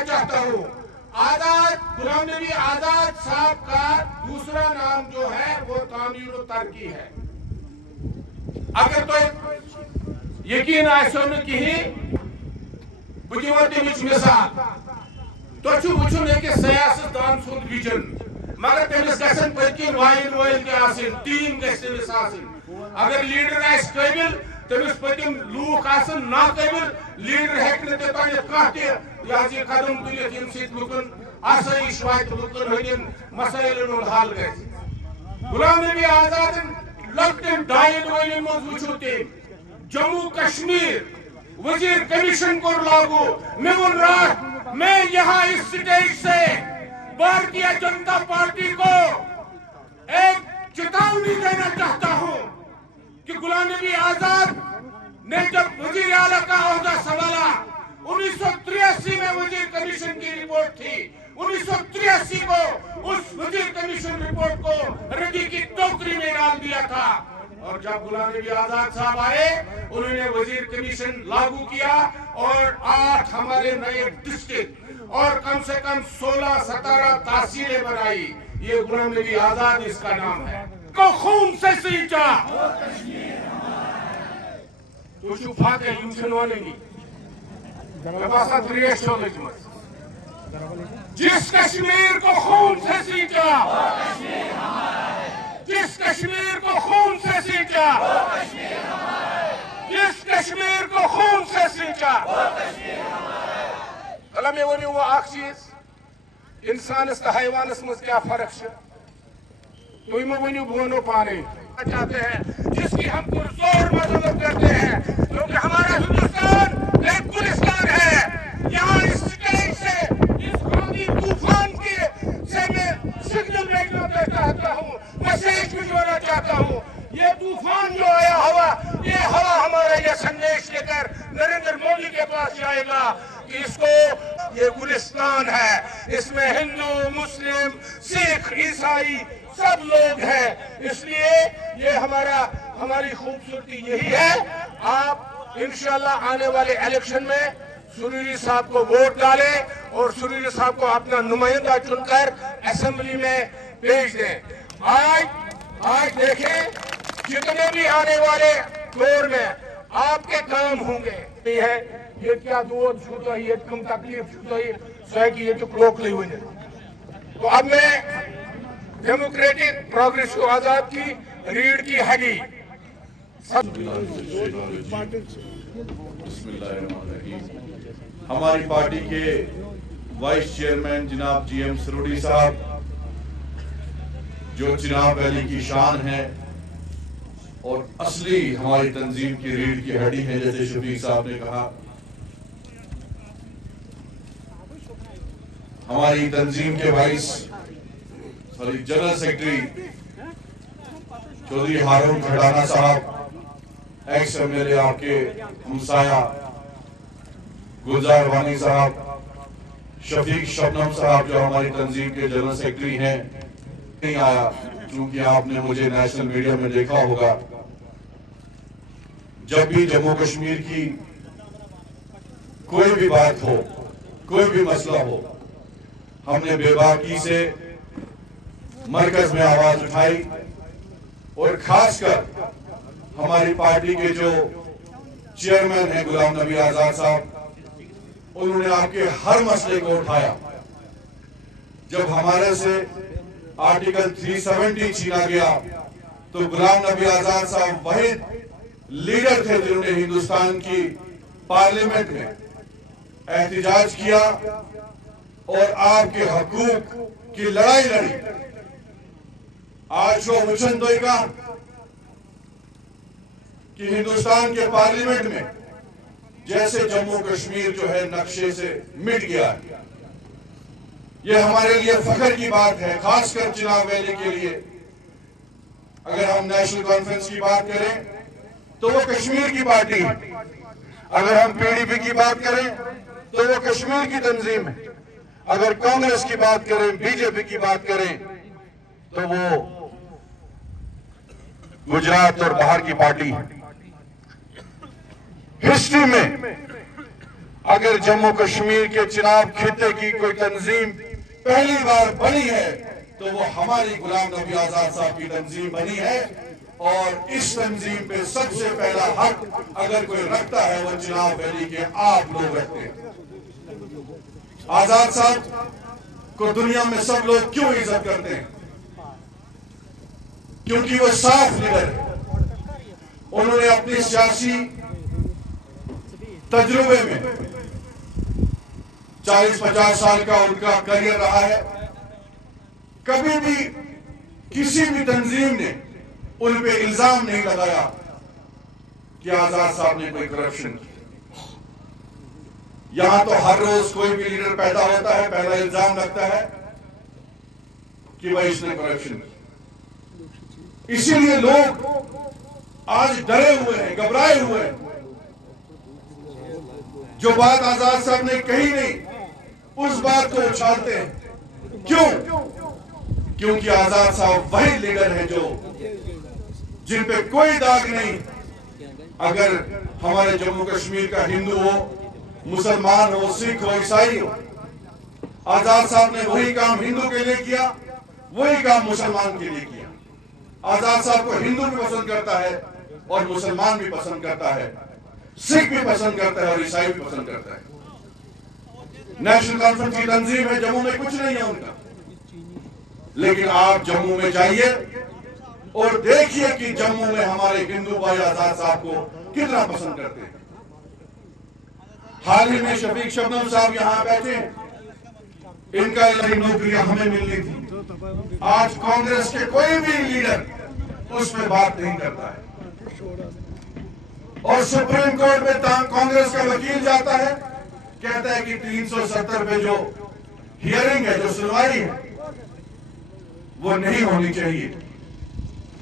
कहना चाहता हूँ, आजाद गुलाम नबी आजाद साहब का दूसरा नाम जो है वो तामीर व तरक्की है। अगर तो यकीन आसो न कहीं बह दिमो तमिच मिसाल तो वुचुन एक सियासतदान सुंद विजन मगर तमिस गसन पत्किन वाइन वोल ते टीम गमिस अगर लीडर आस काबिल तमिस पतिम लूक आसन नाकाबिल लीडर हेक्न ते कह कदम तुलित यम सत लुकन आसाइश वात लुकन हंदिन मसाइलन हुंद हल गژھِ। गुलाम नबी आजादन लक्टन डायन वलिन मज वुचो तेम जम्मू कश्मीर वजीर कमीशन को लागू। मैं बोल रहा मैं यहाँ इस स्टेज से भारतीय जनता पार्टी को एक चेतावनी देना चाहता हूँ कि गुलाम नबी आजाद ने जब वजीर आला का ओहदा संभाला 1983 में वजीर कमीशन की रिपोर्ट थी। 1983 को उस वजीर कमीशन रिपोर्ट को रद्दी की टोकरी में डाल दिया था और जब गुलाम नबी आजाद साहब आए उन्होंने वजीर कमीशन लागू किया और 8 हमारे नए डिस्ट्रिक्ट और कम से कम 16-17 तहसीलें बनाई। ये गुलाम नबी आजाद इसका नाम है। को खून से सींचा तो छुपा के यूं वालेंगी जिस कश्मीर को खून से सींचा, जिस कश्मीर को खून से सींचा, जिस कश्मीर को खून से सींचा। कल में वो अख चीज इंसानस तो हैवानस मज क्या फर्क है तुम वो बोनो पाने चाहते हैं जिसकी हम पुरजोर मजम्मत करते हैं क्योंकि हमारा हिंदुस्तान एक गुलिस्तान है। यहाँ इस स्टेज से इस आंधी तूफान के से मैं सिग्नल भेजना चाहता हूँ, मैसेज भिजवाना चाहता हूँ। ये तूफान जो आया हवा, ये हवा हमारा ये संदेश लेकर नरेंद्र मोदी के पास जाएगा कि इसको ये गुलिस्तान है, इसमें हिंदू मुस्लिम सिख ईसाई सब लोग हैं। इसलिए ये हमारी खूबसूरती यही है। आप इंशाल्लाह आने वाले इलेक्शन में सुरीरी साहब को वोट डालें और सुरीरी साहब को अपना नुमाइंदा चुनकर असेंबली में भेज दें। आज देखें जितने भी आने वाले दौर में आपके काम होंगे है ये क्या दूध छूता है ये कम तकलीफ छूता है सही की ये तो क्लोक ली हुई है। तो अब मैं डेमोक्रेटिक प्रोग्रेस को आजाद की रीढ़ की हड्डी हमारी पार्टी के वाइस चेयरमैन जनाब GM सरोड़ी साहब जो चिनाब वैली की शान है और असली हमारी तंजीम की रीढ़ की हड्डी है, जैसे शफीक साहब ने कहा। हमारी तंजीम के वाइस जनरल सेक्रेटरी चौधरी हारून खड़ाना साहब, एक्स MLA आपके हमसाया गुलजार वानी साहब, शफीक शबनम साहब जो हमारी तंजीम के जनरल सेक्रेटरी हैं, नहीं आया क्योंकि आपने मुझे नेशनल मीडिया में देखा होगा। जब भी जम्मू कश्मीर की कोई भी बात हो, कोई भी मसला हो, हमने बेबाकी से मरकज में आवाज उठाई और खासकर हमारी पार्टी के जो चेयरमैन हैं गुलाम नबी आजाद साहब, उन्होंने आपके हर मसले को उठाया। जब हमारे से आर्टिकल 370 छीना गया तो गुलाम नबी आजाद साहब वही लीडर थे जिन्होंने हिंदुस्तान की पार्लियामेंट में एहतजाज किया और आपके हकूक की लड़ाई लड़ी। आज जो मिशन देगा कि हिंदुस्तान के पार्लियामेंट में जैसे जम्मू कश्मीर जो है नक्शे से मिट गया है, यह हमारे लिए फख्र की बात है, खासकर चिनाब वैली के लिए। अगर हम नेशनल कॉन्फ्रेंस की बात करें तो वो कश्मीर की पार्टी है, अगर हम PDP की बात करें तो वो कश्मीर की तंजीम है, अगर कांग्रेस की बात करें, BJP की बात करें तो वो गुजरात और बाहर की पार्टी है। हिस्ट्री में اگر جموں کشمیر کے چناب خطے کی کوئی تنظیم پہلی بار بنی ہے تو وہ ہماری غلام نبی آزاد صاحب کی تنظیم بنی ہے، اور اس تنظیم پہ سب سے پہلا حق اگر کوئی رکھتا ہے وہ چناب ویلی کے آپ لوگ رکھتے ہیں۔ آزاد صاحب کو دنیا میں سب لوگ کیوں عزت کرتے ہیں؟ کیونکہ وہ صاف لیڈر ہے۔ انہوں نے اپنی سیاسی تجربے میں 40-50 سال کا ان کا کریئر رہا ہے، کبھی بھی کسی بھی تنظیم نے ان پہ الزام نہیں لگایا کہ آزاد صاحب نے کوئی کرپشن کی۔ یہاں تو ہر روز کوئی بھی لیڈر پیدا ہوتا ہے، پہلا الزام لگتا ہے کہ بھائی اس نے کرپشن کی۔ اسی لیے لوگ آج ڈرے ہوئے ہیں، گھبرائے ہوئے ہیں۔ جو بات آزاد صاحب نے کہی نہیں اس بات کو اچھالتے ہیں۔ کیوں؟ کیونکہ آزاد صاحب وہی لیڈر ہیں جو جن پہ کوئی داغ نہیں۔ اگر ہمارے جموں کشمیر کا ہندو ہو، مسلمان ہو، سکھ ہو، عیسائی ہو، آزاد صاحب نے وہی کام ہندو کے لیے کیا، وہی کام مسلمان کے لیے کیا۔ آزاد صاحب کو ہندو بھی پسند کرتا ہے اور مسلمان بھی پسند کرتا ہے، سکھ بھی پسند کرتا ہے اور عیسائی بھی پسند کرتا ہے۔ نیشنل کانفرنس کی تنظیم ہے، جموں میں کچھ نہیں ہے ان کا، لیکن آپ جموں میں جائیے اور دیکھیے کہ جموں میں ہمارے ہندو بھائی آزاد صاحب کو کتنا پسند کرتے ہیں۔ حال ہی میں شفیق شبنم صاحب یہاں بیٹھے ہیں، ان کا الہی نوکریاں ہمیں ملنی تھی۔ آج کانگریس کے کوئی بھی لیڈر اس پہ بات نہیں کرتا ہے، اور سپریم کورٹ میں کانگریس کا وکیل جاتا ہے، کہتا ہے کہ 370 پہ جو ہیئرنگ ہے، جو سنوائی ہے، وہ نہیں ہونی چاہیے۔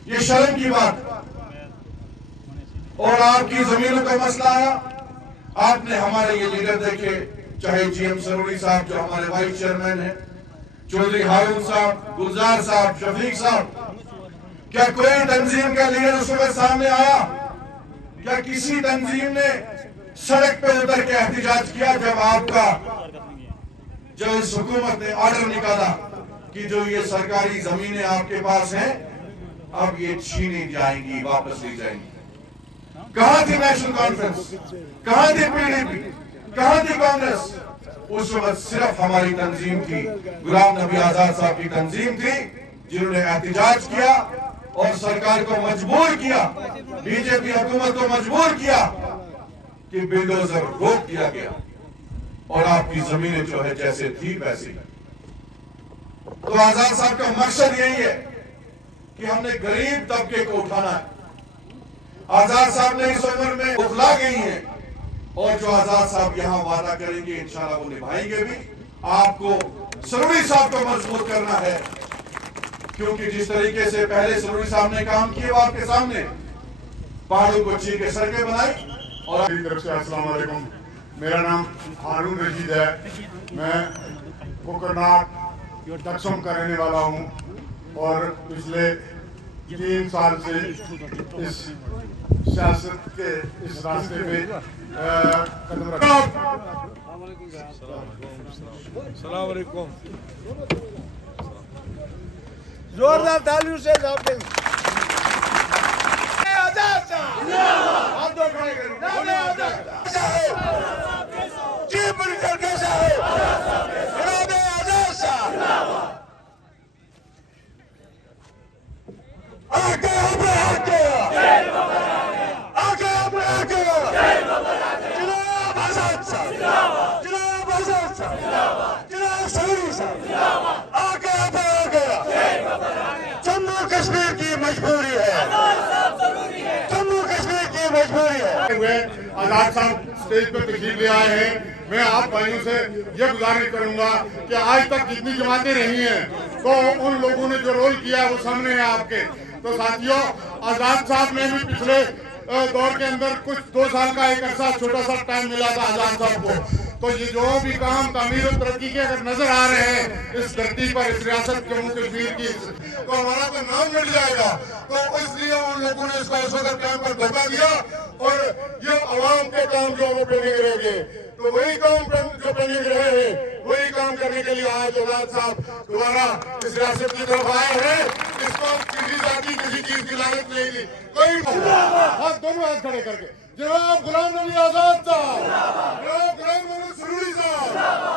یہ شرم کی بات۔ اور آپ کی زمینوں کا مسئلہ آیا، آپ نے ہمارے یہ لیڈر دیکھے، چاہے جی ایم سروری صاحب جو ہمارے وائس چیئرمین ہیں، چودھری ہارون صاحب، گلزار صاحب، شفیق صاحب، کیا کوئی تنظیم کا لیڈر اس وقت سامنے آیا؟ کیا کسی تنظیم نے سڑک پہ اتر کے احتجاج کیا جب اس حکومت نے آرڈر نکالا کہ جو یہ سرکاری زمینیں آپ کے پاس ہیں اب یہ چھینی جائیں گی، واپس لی جائیں گی؟ کہاں تھی نیشنل کانفرنس؟ کہاں تھی پی ڈی پی؟ کہاں تھی کانگریس؟ اس وقت صرف ہماری تنظیم تھی، غلام نبی آزاد صاحب کی تنظیم تھی، جنہوں نے احتجاج کیا اور سرکار کو مجبور کیا، بی جے پی حکومت کو مجبور کیا کہ بلڈوزر روک دیا گیا اور آپ کی زمینیں جو ہے جیسے تھی ویسے۔ تو آزاد صاحب کا مقصد یہی ہے کہ ہم نے غریب طبقے کو اٹھانا ہے۔ آزاد صاحب نے اس عمر میں اخلا گئی ہیں، اور جو آزاد صاحب یہاں وعدہ کریں گے انشاءاللہ وہ نبھائیں گے بھی۔ آپ کو سروری صاحب کو مضبوط کرنا ہے، کیونکہ جس طریقے سے پہلے سروری صاحب نے کام کیے وہ آپ کے سامنے، پہاڑوں کو چیر کے سڑکیں بنائی۔ اور میری طرف سے السلام علیکم، میرا نام ہارون رشید ہے، میں کوکرناگ ٹکسم کا رہنے والا ہوں، اور پچھلے 3 سال سے اس سیاست کے اس راستے میں قدم رکھا ہوں۔ السلام علیکم، زوردار تالیوں سے جواب دیں۔ آزاد صاحب آپ دو کھڑے کریں، نام آزاد صاحب، چیف منسٹر کیسا ہے؟ جناب آزاد صاحب آگے ہمیں آگے آگے ہمیں آگے جناب آزاد صاحب، جناب آزاد صاحب، جناب سروری صاحب، آگے ہمیں آگے۔ جموں کشمیر کی مجبوری ہے، جموں کشمیر کی مجبوری ہے۔ آزاد صاحب اسٹیج پہ تشریف لے آئے ہیں، میں آپ بھائیوں سے یہ گزارش کروں گا کہ آج تک جتنی جماعتیں رہی ہیں تو ان لوگوں نے جو رول کیا ہے وہ سامنے ہے آپ کے۔ تو ساتھیوں، آزاد صاحب نے بھی پچھلے دور کے اندر کچھ 2 سال کا ایک عرصہ چھوٹا سا ٹائم ملا تھا آزاد صاحب کو، تو یہ جو بھی کام تعمیر و ترقی کے اگر نظر آ رہے ہیں اس دھرتی پر، اس ریاست جموں کشمیر کی، تو ہمارا تو نام مٹ جائے گا. تو اس لیے ان لوگوں نے اس کو اس وقت ٹائم پر دھوکہ دیا اور یہ عوام کے کام جو وہ پینڈنگ رہ گئے. تو وہی کام جو پینڈنگ رہے ہیں وہی کام کرنے کے لیے آج اولاد صاحب دوبارہ اس ریاست کی طرف آئے ہیں. اس کو کسی ذاتی کسی چیز کی لالچ نہیں دی. کوئی ہاتھ دونوں ہاتھ کھڑے کر کے جناب غلام نبی آزاد صاحب، جناب غلام محمد سروری صاحب،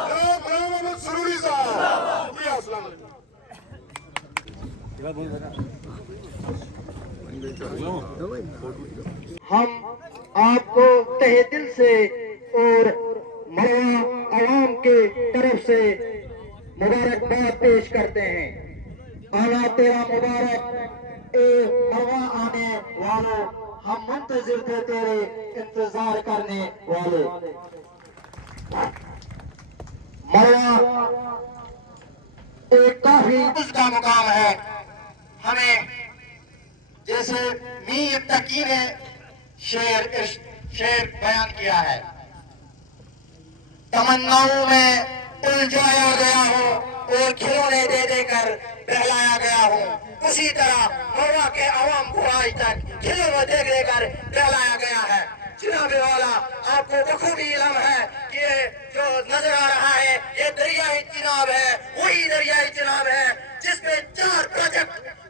جناب غلام محمد سروری صاحب. شکریہ. السلام علیکم. ہم آپ کو تہہ دل سے اور مروا عوام کے طرف سے مبارکباد پیش کرتے ہیں. آنا تیرا مبارک اے مروا آنے والوں، ہم منتظر تھے تیرے انتظار کرنے والے. مروا ایک کافی اس کا مقام ہے. ہمیں جیسے میر تقی نے شعر بیان کیا ہے، تمناؤں میں الجھایا گیا ہوں اور کھلونے دے دے کر بہلایا گیا ہوں. اسی طرح مروا کے عوام کو آج تک کھلونے دے دے کر بہلایا گیا ہے. جناب والا، آپ کو بخوبی علم ہے کہ یہ جو نظر آ رہا ہے یہ دریائے چناب ہے، وہی دریائے چناب ہے جس میں 4 پروجیکٹ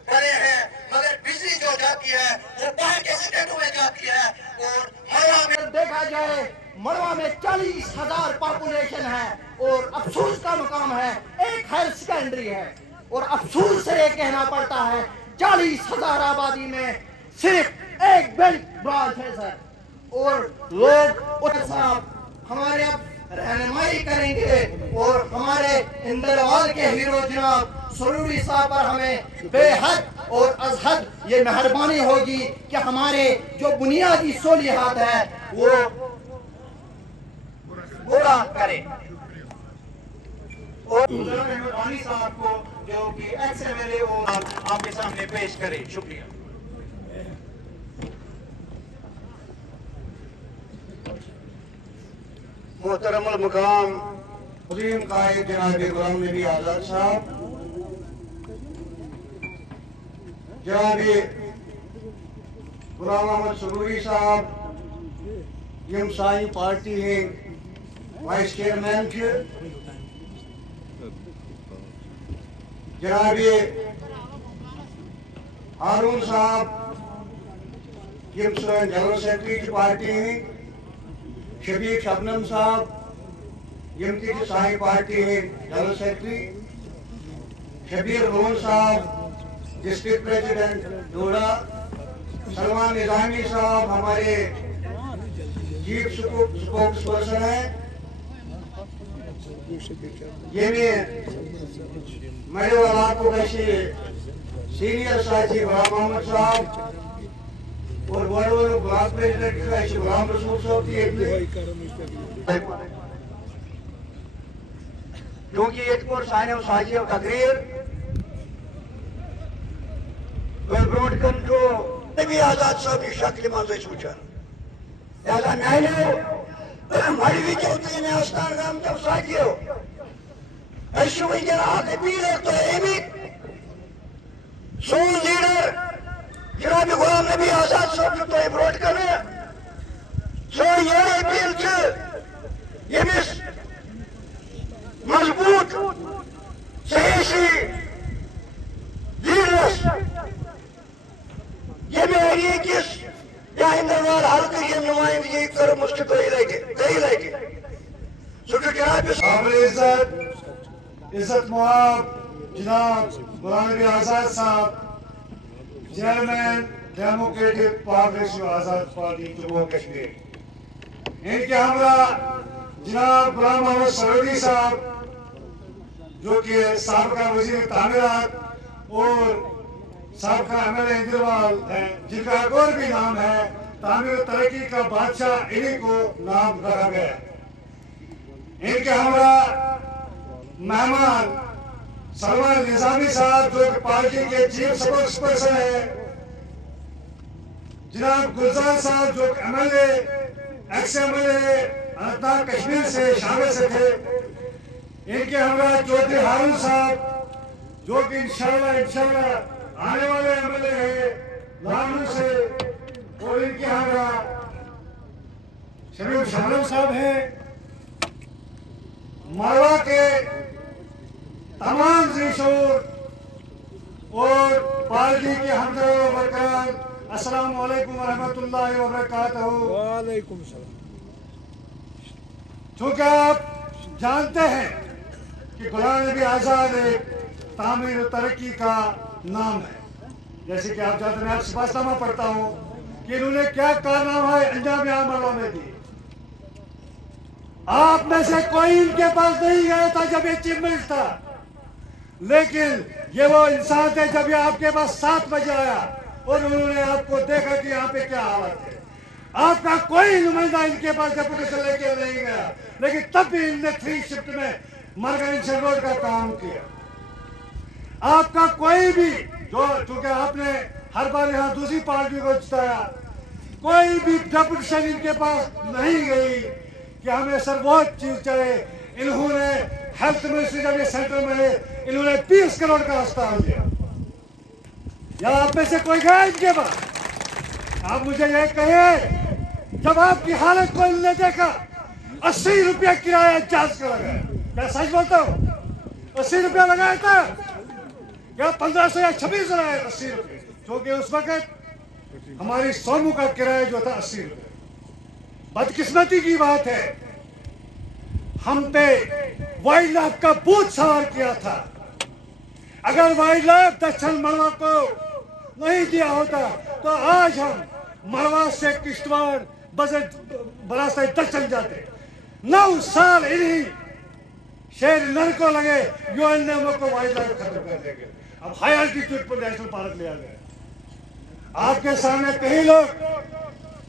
بنے ہیں، مگر بجلی جو جاتی ہے وہ باہر کے اسٹیٹوں میں جاتی ہے. اور مروا میں دیکھا جائے، مروا میں 40,000 پاپولیشن ہے اور افسوس کا مقام ہے ایک ہائر سیکنڈری ہے. اور افسوس سے یہ کہنا پڑتا ہے 40,000 آبادی میں صرف ایک بینک برانچ ہے سر. اور لوگ صاحب ہمارے اب رہنمائی کریں گے اور ہمارے اندروال کے ہیرو جناب سروری صاحب پر ہمیں بے حد اور از حد یہ مہربانی ہوگی کہ ہمارے جو بنیادی سہولیات ہے وہ پورا کریں. اور مہربانی صاحب کو جو کہ ایکس ایم ایل اے آپ کے سامنے پیش کریں. شکریہ. محترم المقام عظیم قائد جناب غلام نبی آزاد صاحب، جناب غلام محمد سروری صاحب یم سانی پارٹی ہے وائس چیئرمین کے، جناب ہارون صاحب یم سن جنرل سیکرٹری پارٹی ہیں، شبیر شبنم صاحب یم تی سانی پارٹی ہے جنرل سیکرٹری، شبیر لون صاحب ڈسٹرکٹ پریزیڈنٹ ڈوڈا، سلمان نظامی صاحب ہمارے چیف سپوکس پرسن ہیں، یہ میرے والا کو کیسے سینئر ساتھی غلام محمد صاحب اور ورڈ بلاک پریزیڈنٹ کیسے غلام رسول صاحب کیونکہ ایک پور سائن و ساجی و تقریر برونٹ کن جو نبی آزاد صاحب کی شکل مانزے سوچا لہذا میں مڑوی چوتھی میں آستان گام جب ساجیو ایشو ہی جناب پیر ایک تو ایمی سون لیڈر جناب غلام نبی آزاد صاحب جو تو برونٹ کرنے سو یہ اپیل چھ یہ مس مضبوط سیاسی لیڈرس یہ میری کس یا اندروال حلقے کی نمائندگی کر مشکل کئی لگے سوچو جناب قابل عزت مواب جناب غلام نبی آزاد صاحب چیئرمین ڈیموکریٹک پارٹی آزاد پارٹی جموں کشمیر، ان کے ہمراہ جناب غلام محمد سرودی صاحب جو کہ سابقہ وزیر تعمیرات اور سابقہ ایم ایل اے اندروال ہیں، جن کا ایک اور بھی نام ہے تعمیر و ترقی کا بادشاہ، انہی کو نام رکھا گیا. ان کے ہمراہ مہمان سلمان نظامی صاحب جو کہ پارٹی کے چیف سپوکس پرسن ہیں، جناب گلزار صاحب جو کہ M L A ex M L A Anantnag Kashmir से शामिल से थे। इनके हमरा चौधरी हारून साहब जो कि इंशाल्लाह आने वाले एमएलए है लालू से, और इनके हमरा शमीम शालम साहब हैं। मालवा के तमाम ज़िशोर और पार्टी के हमदर्द वर्करान, अस्सलाम वालेकुम रहमतुल्लाहि व बरकातहू। वालेकुम सलाम। चूँकि आप जानते हैं कि गुलाम नबी आज़ाद एक तामीर और तरक्की का नाम है, जैसे कि आप जानते हैं, मैं सिपाहीनामा पढ़ता हूँ कि इन्होंने क्या कारनामा अंजाम आमलों में दिए। आप में से कोई इनके पास नहीं गया था जब ये चीफ मिनिस्टर था, लेकिन ये वो इंसान थे जब ये आपके पास 7 बजे आया और उन्होंने आपको देखा कि यहाँ पे क्या हालत है। आपका कोई नुमाइंदा इनके पास डेपुटेशन लेके नहीं गया, लेकिन तब भी इनने 3 शिफ्ट में मार्गरेशन रोड का काम किया। आपका कोई भी जो, चूंकि आपने हर बार यहाँ दूसरी पार्टी को जिताया, कोई भी डेपुटेशन इनके पास नहीं गई कि हमें सर्वोच्च चीज चाहिए। इन्होंने हेल्थ मिनिस्ट्री जब ये सेंटर में है, इन्होंने 20 करोड़ का अस्पताल दिया। या आप में से कोई गया इनके पास? आप मुझे ये कहिए, जब आपकी हालत को इन्होंने देखा, 80 रुपया किराया चार्ज का लगाया। क्या सच बोलता हूँ? 80 रुपया लगाया था या 1500 या 2600 लगाया? 80 रुपये, क्योंकि उस वक्त हमारी सोमू का किराया जो था 80 रुपये। बदकिस्मती की बात है, हम पे वाइल्ड लाइफ का भूत सवार किया था। अगर वाइल्ड लाइफ दक्षिण मलवा को नहीं दिया होता तो आज हम मलवा से किश्तवाड़ बजट बरास्ते तक चल जाते। 9 साल इन्हीं शेर नर को लगे, यूएन ने हमको वाइल्ड लाइफ खत्म कर देंगे। अब हाई एल्टीट्यूड पर नेशनल पार्क लिया गया। आपके सामने कई लोग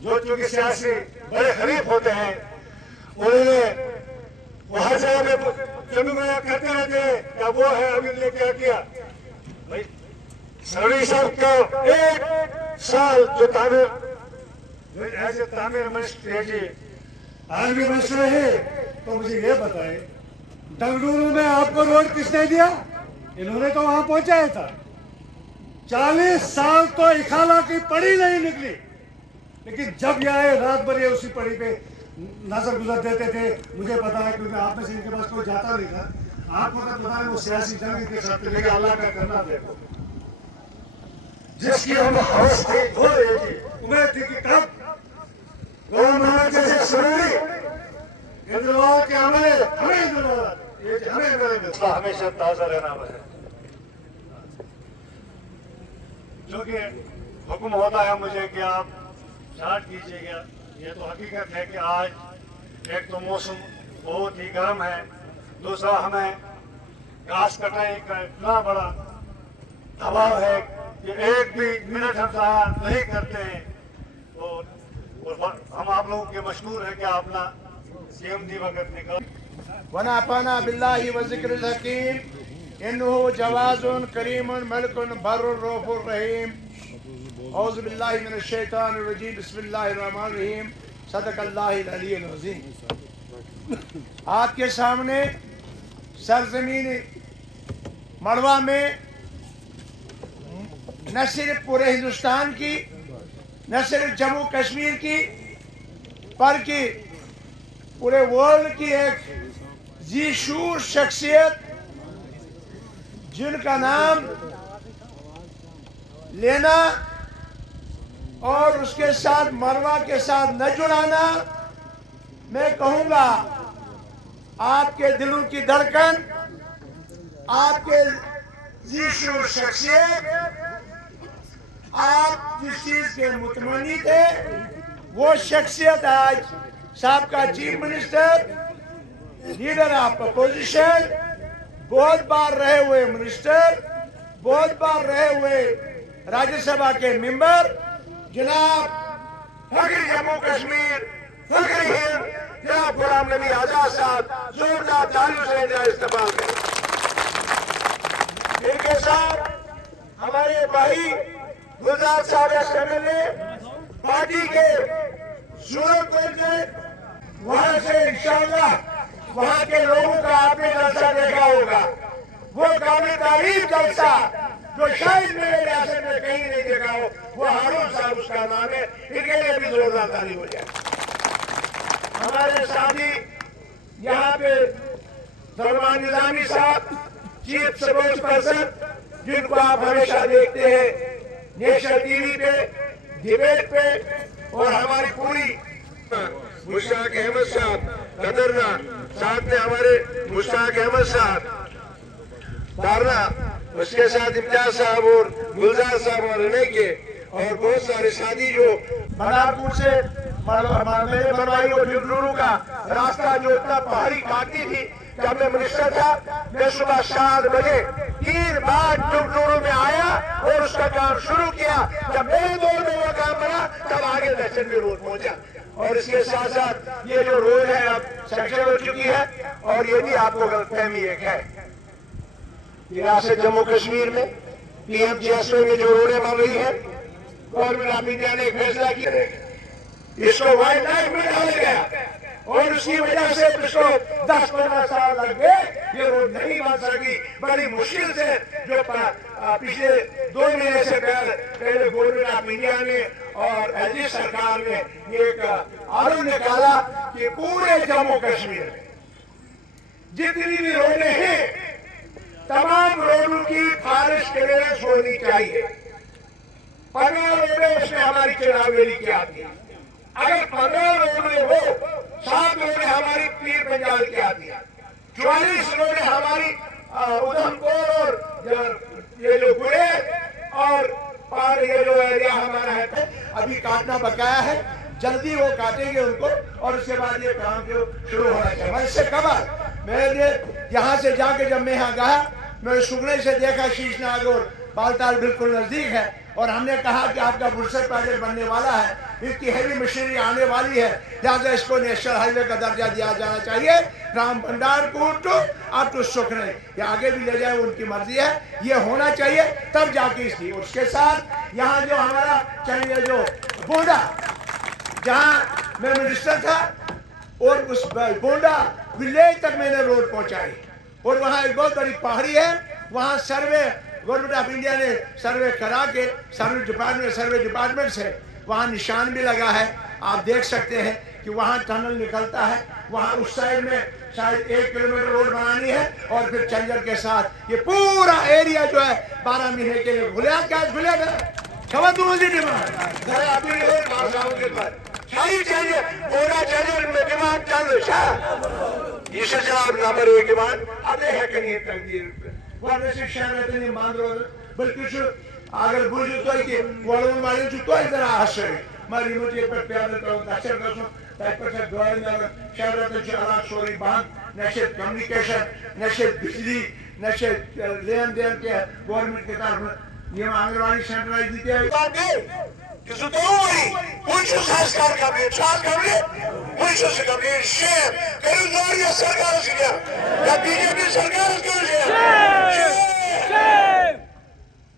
जो सियासी बड़े हरीफ होते हैं, उन्होंने हर जगह में जमीन करते रहते हैं, क्या वो है अभी ने क्या किया भाई? सरूरी साहब का 1 साल जो तामीर ऐसे तामीर मिनिस्टर आर्मी मिनिस्टर है, तो मुझे ये बताए डंगडूरू में आपको रोड किसने दिया? इन्होंने तो वहां पहुंचाया था। 40 साल तो इखाला की पड़ी नहीं निकली, लेकिन जब ये आए रात भर ये उसी पड़ी पे नजर गुजर देते थे। मुझे पता है क्योंकि आप में से इनके पास कोई जाता नहीं था। आपको तो पता है वो सियासी जंग के साथ, लेकिन अल्लाह का करना देखो, जिसकी हम हवस थी वो उम्मीद थी कि कब गवर्नमेंट जैसे सरूरी इंद्रवाल के हमें हमेशा ताजा रहना है। जो कि हुक्म होता है मुझे कि आप स्टार्ट कीजिएगा। ये तो हकीकत है कि आज एक तो मौसम बहुत ही गर्म है, दूसरा हमें घास कटाई का इतना बड़ा दबाव है कि एक भी मिनट हम ज़ाया नहीं करते हैं। और हम आप लोगों के मशहूर है कि अपना कीमती वक्त निकाल। वनाफाना बिल्लाहि व ज़िक्रिल हकीम इन्नहु जवाज़ुन करीमुन मलिकुन बर्रुर रऊफुर रहीम। औज़ु बिल्लाहि मिनश शैतानिर रजीम। बिस्मिल्लाहिर रहमानिर रहीम। सदक़ल्लाहुल अलीयुल अज़ीम। आपके सामने सरज़मीन मड़वा में न सिर्फ पूरे हिंदुस्तान की, न सिर्फ जम्मू कश्मीर की, बल्कि पूरे वर्ल्ड की एक ज़ीशूर शख्सियत, जिनका नाम लेना और उसके साथ मरवा के साथ न जुड़ाना, मैं कहूँगा आपके दिलों की धड़कन, आपके ज़ीशूर शख्सियत, आप जिस चीज़ के मुतमनी थे वो शख्सियत आज साबका chief minister, leader of opposition, बहुत बार रहे हुए मिनिस्टर, बहुत बार रहे हुए राज्यसभा के मेंबर, जनाब फखर जम्मू कश्मीर, फखर हिंद, जनाब गुलाम नबी आजाद साहब जोरदार तालियों से इनका इस्तेमाल करें। इनके साथ हमारे भाई गुलजार साहब एमएलए, पार्टी के सूरत वहां से इंशाअल्लाह वहां के लोगों का आपने जलसा देखा होगा, वो काबिल तारीफ जलसा जो शायद मेरे रियासत में कहीं नहीं देखा हो, वो हारून साहब उसका नाम है। इनके लिए भी जोरदार तारीफ हो जाए। हमारे साथी यहाँ पे सलमान निजामी साहब, चीफ स्पोक्स पर्सन, जिनको आप हमेशा देखते हैं नेशनल टीवी पे, डिबेट पे, और हमारी पूरी मुश्ताक अहमद साहब कदरना, साथ में हमारे मुश्ताक अहमद साहब दारना, उसके साथ इम्तियाज साहब और गुलजार साहब और रने के और बहुत सारे साथी जो बलारपुर से मेरे बनवाई और जुगनूरू का रास्ता जो इतना पहाड़ी काटती थी, जब मैं मिनिस्टर था मैं सुबह 7 बजे 3 बार जुगनूरू में आया और उसका काम शुरू किया। जब मेरे दौर में वो काम बना तब आगे लक्ष्मी रोड पहुंचा। और इसके साथ साथ ये जो रोड है अब सेक्शन हो चुकी है। और ये भी आपको गलतफहमी एक है, रियासत जम्मू कश्मीर में PMGSY में जो रोडें बन रही है, गवर्नमेंट ऑफ इंडिया ने एक फैसला किया, इसको वाइल्ड लाइफ में डाला गया और उसकी वजह से इसको 10-15 साल लग गए, ये रोड नहीं बन सकी। बड़ी मुश्किल से जो पिछले 2 महीने से पहले गवर्नमेंट ऑफ इंडिया ने और LG सरकार ने ये एक आर्डर निकाला कि पूरे जम्मू कश्मीर में जितनी भी रोडें हैं तमाम रोडों की खारिज क्लियरेंस होनी चाहिए। 15 रोडें उसमें हमारी चुनावेली की आती है। अगर 15 रोडें हो, 7 रोडें हमारी पीर पंजाल की आती है, 44 रोडें हमारी उधमपुर और ये जो गुड़े और पार ये जो एरिया हमारा है अभी काटना बकाया है, जल्दी वो काटेंगे उनको और उसके बाद ये काम जो शुरू होना चाहिए। मैं इससे खबर मैंने यहाँ से जाके जब मैं यहाँ गया, मैं सुगने से देखा शीशनाग और बालताल बिल्कुल नजदीक है, और हमने कहा कि आपका बुरसर प्रोजेक्ट बनने वाला है, इसकी हैवी मशीनरी आने वाली है, लिहाजा इसको नेशनल हाईवे का दर्जा दिया जाना चाहिए। राम भंडारपुर टू अब तो सुखने, ये आगे भी ले जाए उनकी मर्जी है, ये होना चाहिए तब जाके इसकी। उसके साथ यहाँ जो हमारा चाहिए जो बोंडा, जहाँ मैं मिनिस्टर था और उस बोंडा विलेज तक मैंने रोड पहुंचाई, और वहाँ एक बहुत बड़ी पहाड़ी है, वहाँ सर्वे गवर्नमेंट ऑफ इंडिया ने सर्वे करा के सर्वे डिपार्टमेंट से वहाँ निशान भी लगा है। आप देख सकते हैं कि वहाँ टनल निकलता है, वहाँ उस साइड में शायद 1 किलोमीटर रोड बनानी है, और फिर चंजर के साथ ये पूरा एरिया जो है 12 महीने के लिए खुलेगा। क्या खुलेगा खबर दूँ जी डिमांड डिमांड चालू ये जनाब नंबर 1 डिमांड अरे है कि नहीं तकदीर वाले शहर नहीं मान रहे, बल्कि अगर बुझु तो कि वळून मारी तो जरा आशय मारी मुझे पर प्यार तो दक्षर कसो टाइप से द्वार में शहर तो अलग सोरी बांध नशे कम्युनिकेशन नशे बिजली नशे लेन देन के गवर्नमेंट के तरफ ये आंगनवाड़ी सेंट्रलाइज दी है किसो तो उनसे संस्कार का भी चाल का भी उनसे से का भी शेर कहीं दौड़िया सरकार से क्या या बीजेपी सरकार से क्या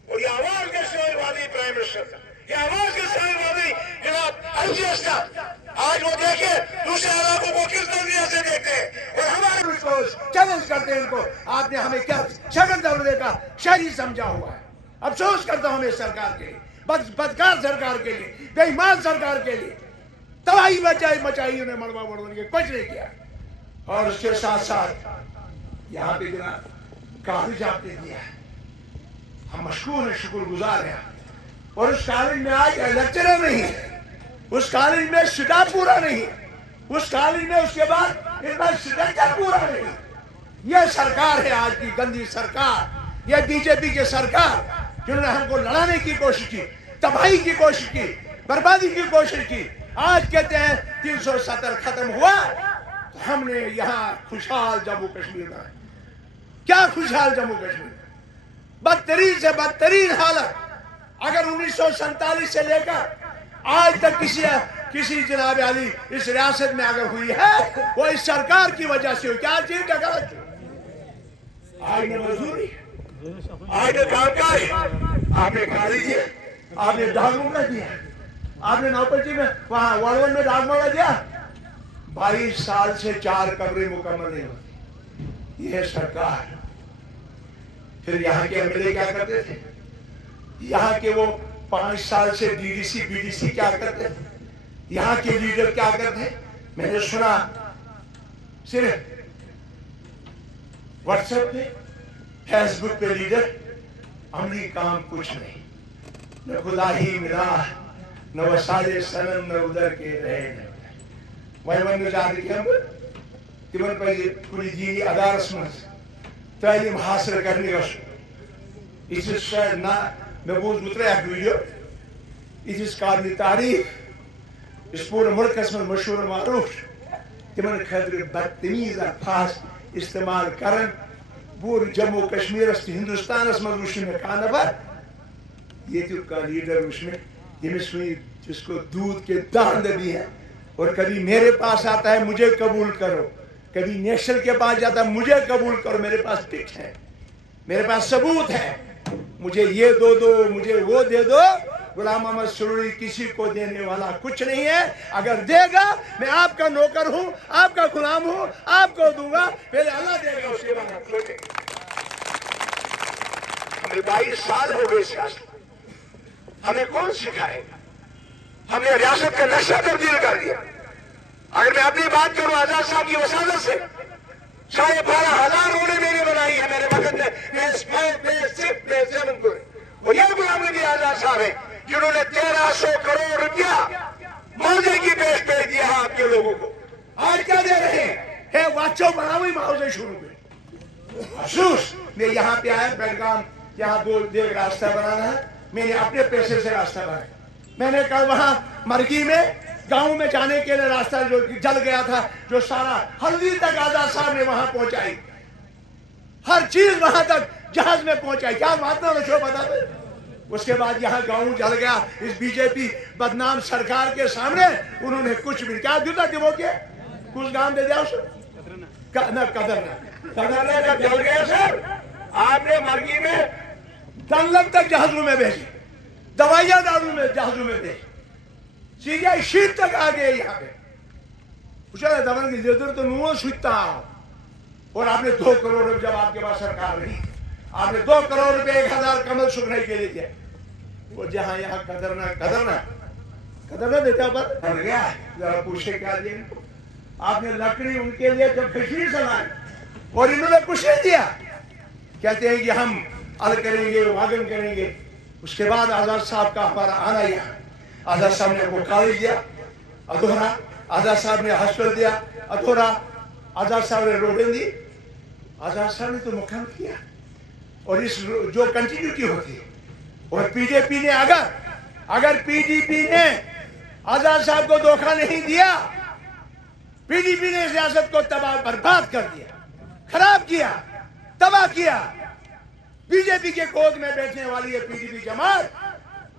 और ये आवाज के समाजवादी प्राइम मिनिस्टर था, ये आवाज के समाजवादी जनाब LGS था। आज वो देखे दूसरे इलाकों को किस नजरिए से देखते हैं और हमारे उसको चैलेंज करते हैं। इनको आपने हमें क्या शगन दौड़ने का शहरी समझा हुआ है। अफसोस करता हूं मैं सरकार के लिए, बदकार सरकार के लिए, बेईमान सरकार के लिए। तबाही मचाई उन्हें मरवा मरवा के कुछ नहीं किया। और उसके साथ साथ यहाँ पे जनाब कागज आपने दिया है, हम मशकूर हैं, शुक्रगुजार हैं। और उस कॉलेज में आज लेक्चरर नहीं है, उस कॉलेज में स्टाफ पूरा नहीं है, उस कॉलेज में उसके बाद इस बार स्ट्रक्चर पूरा नहीं। यह सरकार है आज की गंदी सरकार, यह बीजेपी की सरकार जिन्होंने हमको लड़ाने की कोशिश की, तबाही की कोशिश की, बर्बादी की कोशिश की। आज कहते हैं 370 खत्म हुआ तो हमने यहाँ खुशहाल जम्मू कश्मीर में, क्या खुशहाल जम्मू कश्मीर, बदतरीन से बदतरीन हालत। अगर 1947 से लेकर आज तक किसी जनाब अली इस रियासत में अगर हुई है वो इस सरकार की वजह से हुई। क्या चीज का गलत आज ने मजदूरी, आज ने कामकाज, आपने खाली दिया, आपने डागमोगा दिया, आपने नौपल्टी में वहां वाड़वन में डागमोगा दिया, 22 साल से 4 कब्रें मुकम्मल नहीं होती। ये है सरकार। फिर यहाँ के एमएलए क्या करते थे? यहाँ के वो 5 साल से डीडीसी बीडीसी क्या करते थे? यहाँ के लीडर क्या करते? मैंने सुना सिर्फ व्हाट्सएप पे, फेसबुक पे लीडर, अमली काम कुछ नहीं, न खुदा ही मिला, न वसाले सनम, न उधर के रहे वह जाम तिमन पे कुछ दीनी अदारस मज तालीम हासिल करने ना मे बूज मुतरे वीडियो यह काबिल तारीफ इस पूरे मुल्कस में मशहूर मारूफ तिमन खतर बदतमीज अल्फाज इस्तेमाल करन पूरे जम्मू कश्मीर हिंदुस्तान मज वुच मे कह नफर ये लीडर वुच मे यमिस जिसको दूध के दांद भी है और कभी मेरे पास आता है मुझे कबूल करो, कभी नेशनल के पास जाता है मुझे कबूल करो, मेरे पास पिट है, मेरे पास सबूत है, मुझे ये दो मुझे वो दे दो। गुलाम मोहम्मद सुरूरी किसी को देने वाला कुछ नहीं है। अगर देगा मैं आपका नौकर हूं, आपका गुलाम हूं, आपको दूंगा, पहले अल्लाह देगा उसके बाद आप सोचेंगे। हमें 22 साल हो गए सियासत, हमें कौन सिखाएगा? हमने रियासत का नक्शा तब्दील कर दिया। अगर मैं अपनी बात करूं आजाद साहब की वसादत से, 12,500 रोडें मैंने बनाई है मेरे वक्त में, और यह गुलाम नबी आजाद साहब है जिन्होंने 1300 करोड़ रुपया मुआवजे की पेश दिया आपके लोगों को। आज क्या दे रहे हैं? वाचो बनावी मुआवजे शुरू में। अफसोस मैं यहाँ पे आया बेलगाम, यहाँ 2 रास्ता बनाना है, मैंने अपने पैसे से रास्ता बनाया। मैंने कल वहां मरगी में गांव में जाने के लिए रास्ता जो जल गया था, जो सारा हल्दी तक आजाद साहब ने वहां पहुंचाई, हर चीज वहां तक जहाज में पहुंचाई। क्या बात ना शो बता दे। उसके बाद यहाँ गांव जल गया इस बीजेपी बदनाम सरकार के सामने। उन्होंने कुछ भी क्या दिया कि वो के कुछ गांव दे दिया कदर जब जल गया सर, आपने मरगी में दंगल तक जहाजों में भेजी, दवाइयां दारू में जहाजों में भेजी, सीरिया शीट तक आ गए यहाँ पे। दमन की जरूरत तो नुआ सुनता। और आपने 2 करोड़ जब आपके पास सरकार नहीं, आपने 2 करोड़ रुपए 1000 कमल सुखने के लिए दिया। वो जहां यहाँ कदर ना देता पर बढ़ गया। जरा पूछे क्या दिए आपने? लकड़ी उनके लिए जब कश्मीर से लाए और इन्होंने कुछ नहीं दिया। कहते हैं कि हम अल करेंगे, वागन करेंगे। उसके बाद आजाद साहब का हमारा आना यहाँ, आजाद साहब ने वो कॉलेज दिया अधूरा, आजाद साहब ने हॉस्पिटल दिया अधूरा, आजाद साहब ने रोडें दी, आजाद साहब ने तो मुकाम किया। और इस जो कंटिन्यूटी होती है, और बीजेपी ने अगर पीडीपी ने आजाद साहब को धोखा नहीं दिया, पीडीपी ने सियासत को तबाह बर्बाद कर दिया, खराब किया, तबाह किया। बीजेपी के गोद में बैठने वाली है पीडीपी जमात।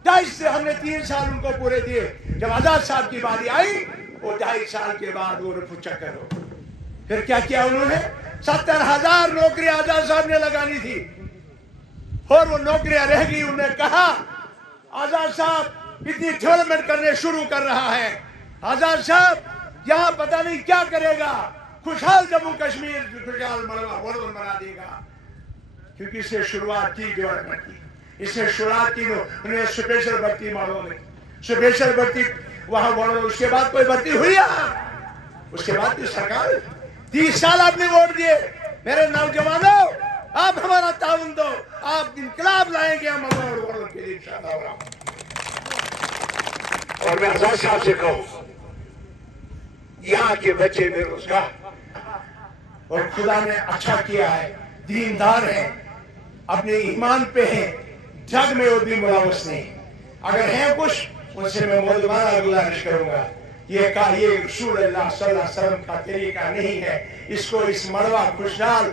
2.5 से हमने 3 साल उनको पूरे दिए। जब आजाद साहब की बारी आई, वो 2.5 साल के बाद वो रुफ चक्कर हो। फिर क्या किया उन्होंने? 70,000 नौकरी आजाद साहब ने लगानी थी और वो नौकरियां रह गई। उन्होंने कहा आजाद साहब इतनी डेवलपमेंट करने शुरू कर रहा है, आजाद साहब यहाँ पता नहीं क्या करेगा, खुशहाल जम्मू कश्मीर, खुशहाल मलबा वर्ल्ड बना देगा। क्योंकि इससे शुरुआत की डेवलपमेंट की, इससे शुरुआत की उन्हें स्पेशल भर्ती मालूम में, स्पेशल भर्ती वहां बढ़ो। उसके बाद कोई भर्ती हुई? उसके बाद की सरकार 30 साल आपने वोट दिए। मेरे नौजवानों, आप हमारा ताउन दो, आप इनकलाब लाएंगे हम के लिए इंशाअल्लाह। और मैं आजाद साहब से कहूं, यहाँ के बच्चे बेरोजगार और खुदा ने अच्छा किया है, दीनदार है, अपने ईमान पे हैं, जग में वो भी मुलावस नहीं। अगर हैं कुछ, उनसे मैं मौजूदा गुजारिश करूंगा, ये रसूल अल्लाह सल्लल्लाहु अलैहि वसल्लम का तरीका नहीं है। इसको इस मड़वा खुशहाल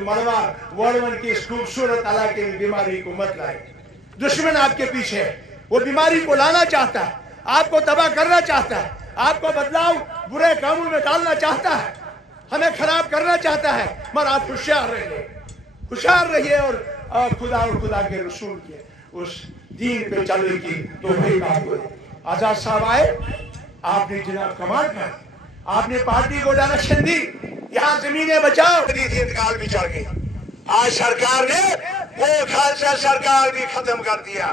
मड़वा वर्णवन की इस खूबसूरत अल्लाह की बीमारी को मत लाए। दुश्मन आपके पीछे है, वो बीमारी को लाना चाहता है, आपको तबाह करना चाहता है, आपको बदलाव बुरे कामों में डालना चाहता है, हमें खराब करना चाहता है। मगर आप होशियार रहिए और खुदा और खुदा के रसूल के उस दीन पे चलने की तो वही बात हुई। आजाद साहब आए, आपने जनाब कमाल कर आपने पार्टी को डायरेक्शन दी, यहाँ जमीनें बचाओ। दी थी, इंतकाल भी चढ़ गई। आज सरकार ने वो खालसा सरकार भी खत्म कर दिया,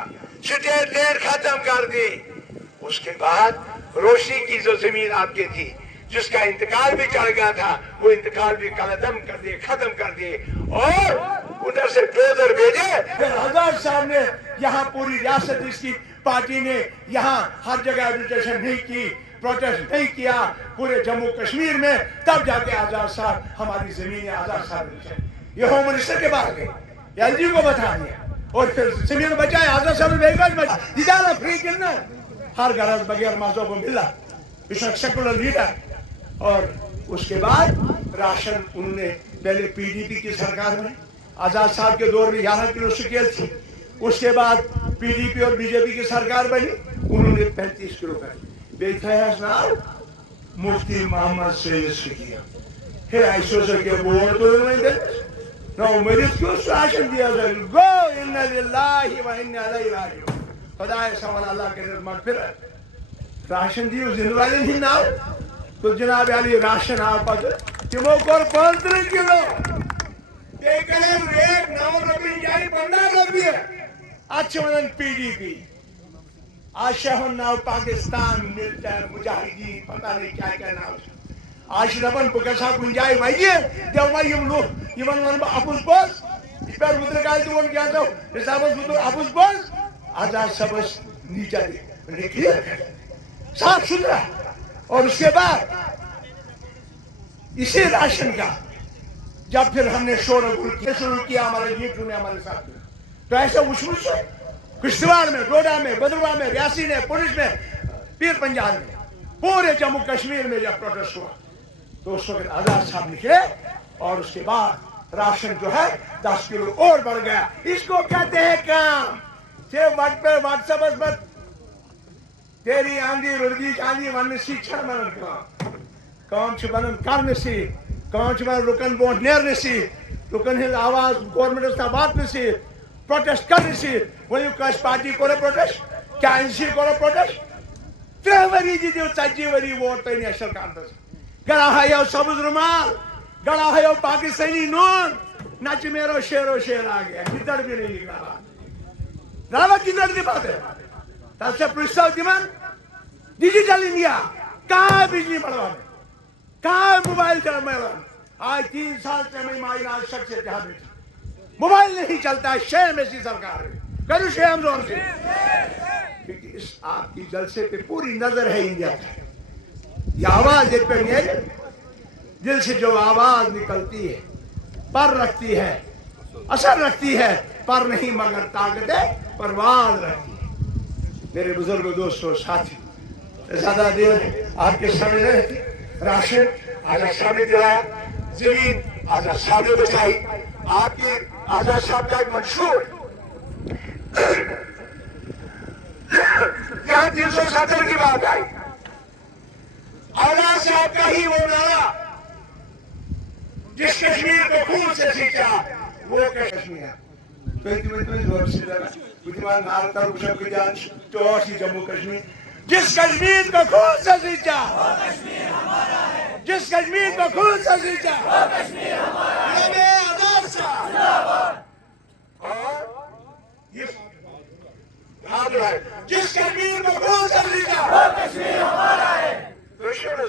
स्टेट डेट खत्म कर दी। उसके बाद रोशी की जो जमीन आपकी थी, जिसका इंतकाल भी चढ़ गया था, वो इंतकाल भी कलदम कर दिए, खत्म कर दिए और उधर से डोजर भेजे। आजाद साहब ने यहाँ पूरी रियासत इसकी पार्टी ने यहाँ हर जगह एजुटेशन नहीं की, प्रोटेस्ट नहीं किया पूरे जम्मू कश्मीर में, तब जाके आजाद साहब हमारी जमीन आजाद साहब ये होम मिनिस्टर के बात गए, एलजी को बता दिया और फिर जमीन बचाए। आजाद साहब ने फ्री कितना हर गरज बगैर मजों को मिला, सेकुलर लीडर। और उसके बाद राशन उन्होंने पहले पीडीपी की सरकार में, आजाद साहब के दौर में 11 किलो स्केल थी, उसके बाद पीडीपी और बीजेपी की सरकार बनी, उन्होंने 35 किलो कर मुफ्ती मोहम्मद सैयद किया है। ऐसो से के बोल तो नहीं दे ना मरीज को राशन दिया जाए। गो इन्ना लिल्लाहि व इन्ना इलैहि राजिऊन। खुदा सवाल अल्लाह के मगफिरत राशन दियो जिंदवाले नहीं ना तो जनाब अली राशन आप तिमो कोर 15 किलो एकलम रेट 9 रुपए जाई 15 रुपए अच्छे वजन पीडीपी आशहन नाव पाकिस्तान मिलता है मुजाहिदीन पता नहीं क्या क्या नाम आज रबन पुकसा गुंजाई वाइए जब वाई हम लोग इवन वन अपुस बॉस इस पर मुद्रा का तो क्या तो हिसाब से अपुस बॉस आजाद सबस नीचा देखिए साफ सुथरा। और उसके बाद इसी राशन का जब फिर हमने शोर शुरू किया हमारे लीडरों ने हमारे साथ, तो ऐसे उछमुछ किश्तवाड़ में, डोडा में, बदरवा में, रियासी में, पुलिस में, पीर पंजाब में, पूरे जम्मू कश्मीर में जब प्रोटेस्ट हुआ तो उस वक्त आजाद साहब निकले और उसके बाद राशन जो है 10 किलो और बढ़ गया। इसको कहते हैं काम। व्हाट्सएप पर तेरी आंधी रुर्गी आंधी वन शिक्षण बनन काम बनन कर काम रुकन बोट नेर रुकन हिंद आवाज गवर्नमेंट बात प्रोटेस्ट कर वो पार्टी को प्रोटेस्ट क्या एनसी को प्रोटेस्ट 3 वरी दी 40 वरी वोट तो नेशनल कॉन्फ्रेंस गड़ा है सबुज रुमाल गड़ा है पाकिस्तानी नून नच मेरो शेरो शेर आ गया किधर भी नहीं निकला रावा किधर की बात है। तब से प्रस्ताव दिमान डिजिटल इंडिया कहाँ बिजली बढ़वा में कहाँ मोबाइल चला आज 3 साल से मैं माई राज शख्स से जहाँ बैठी मोबाइल नहीं चलता है शहर में सी सरकार करूँ शेम जोर से क्योंकि इस आपकी जलसे पे पूरी नजर है इंडिया की। ये आवाज एक पे नहीं दिल से जो आवाज निकलती है पर रखती है असर रखती है पर नहीं मगर ताकत परवाज रखती है। मेरे बुजुर्ग दोस्तों साथी ज्यादा देर आपके सामने राशन आजाद साहब ने दिलाया, जमीन आजाद साहब ने बचाई। आपके आजाद साहब का एक मंशूर यहाँ 370 की बात आई, आजाद साहब का ही वो नारा जिस कश्मीर को खून से सींचा वो कश्मीर है। जम्मू कश्मीर जिस कश्मीर को खून से सींचा जिस कश्मीर को खून से सींचा जिस कश्मीर को खून से सींचा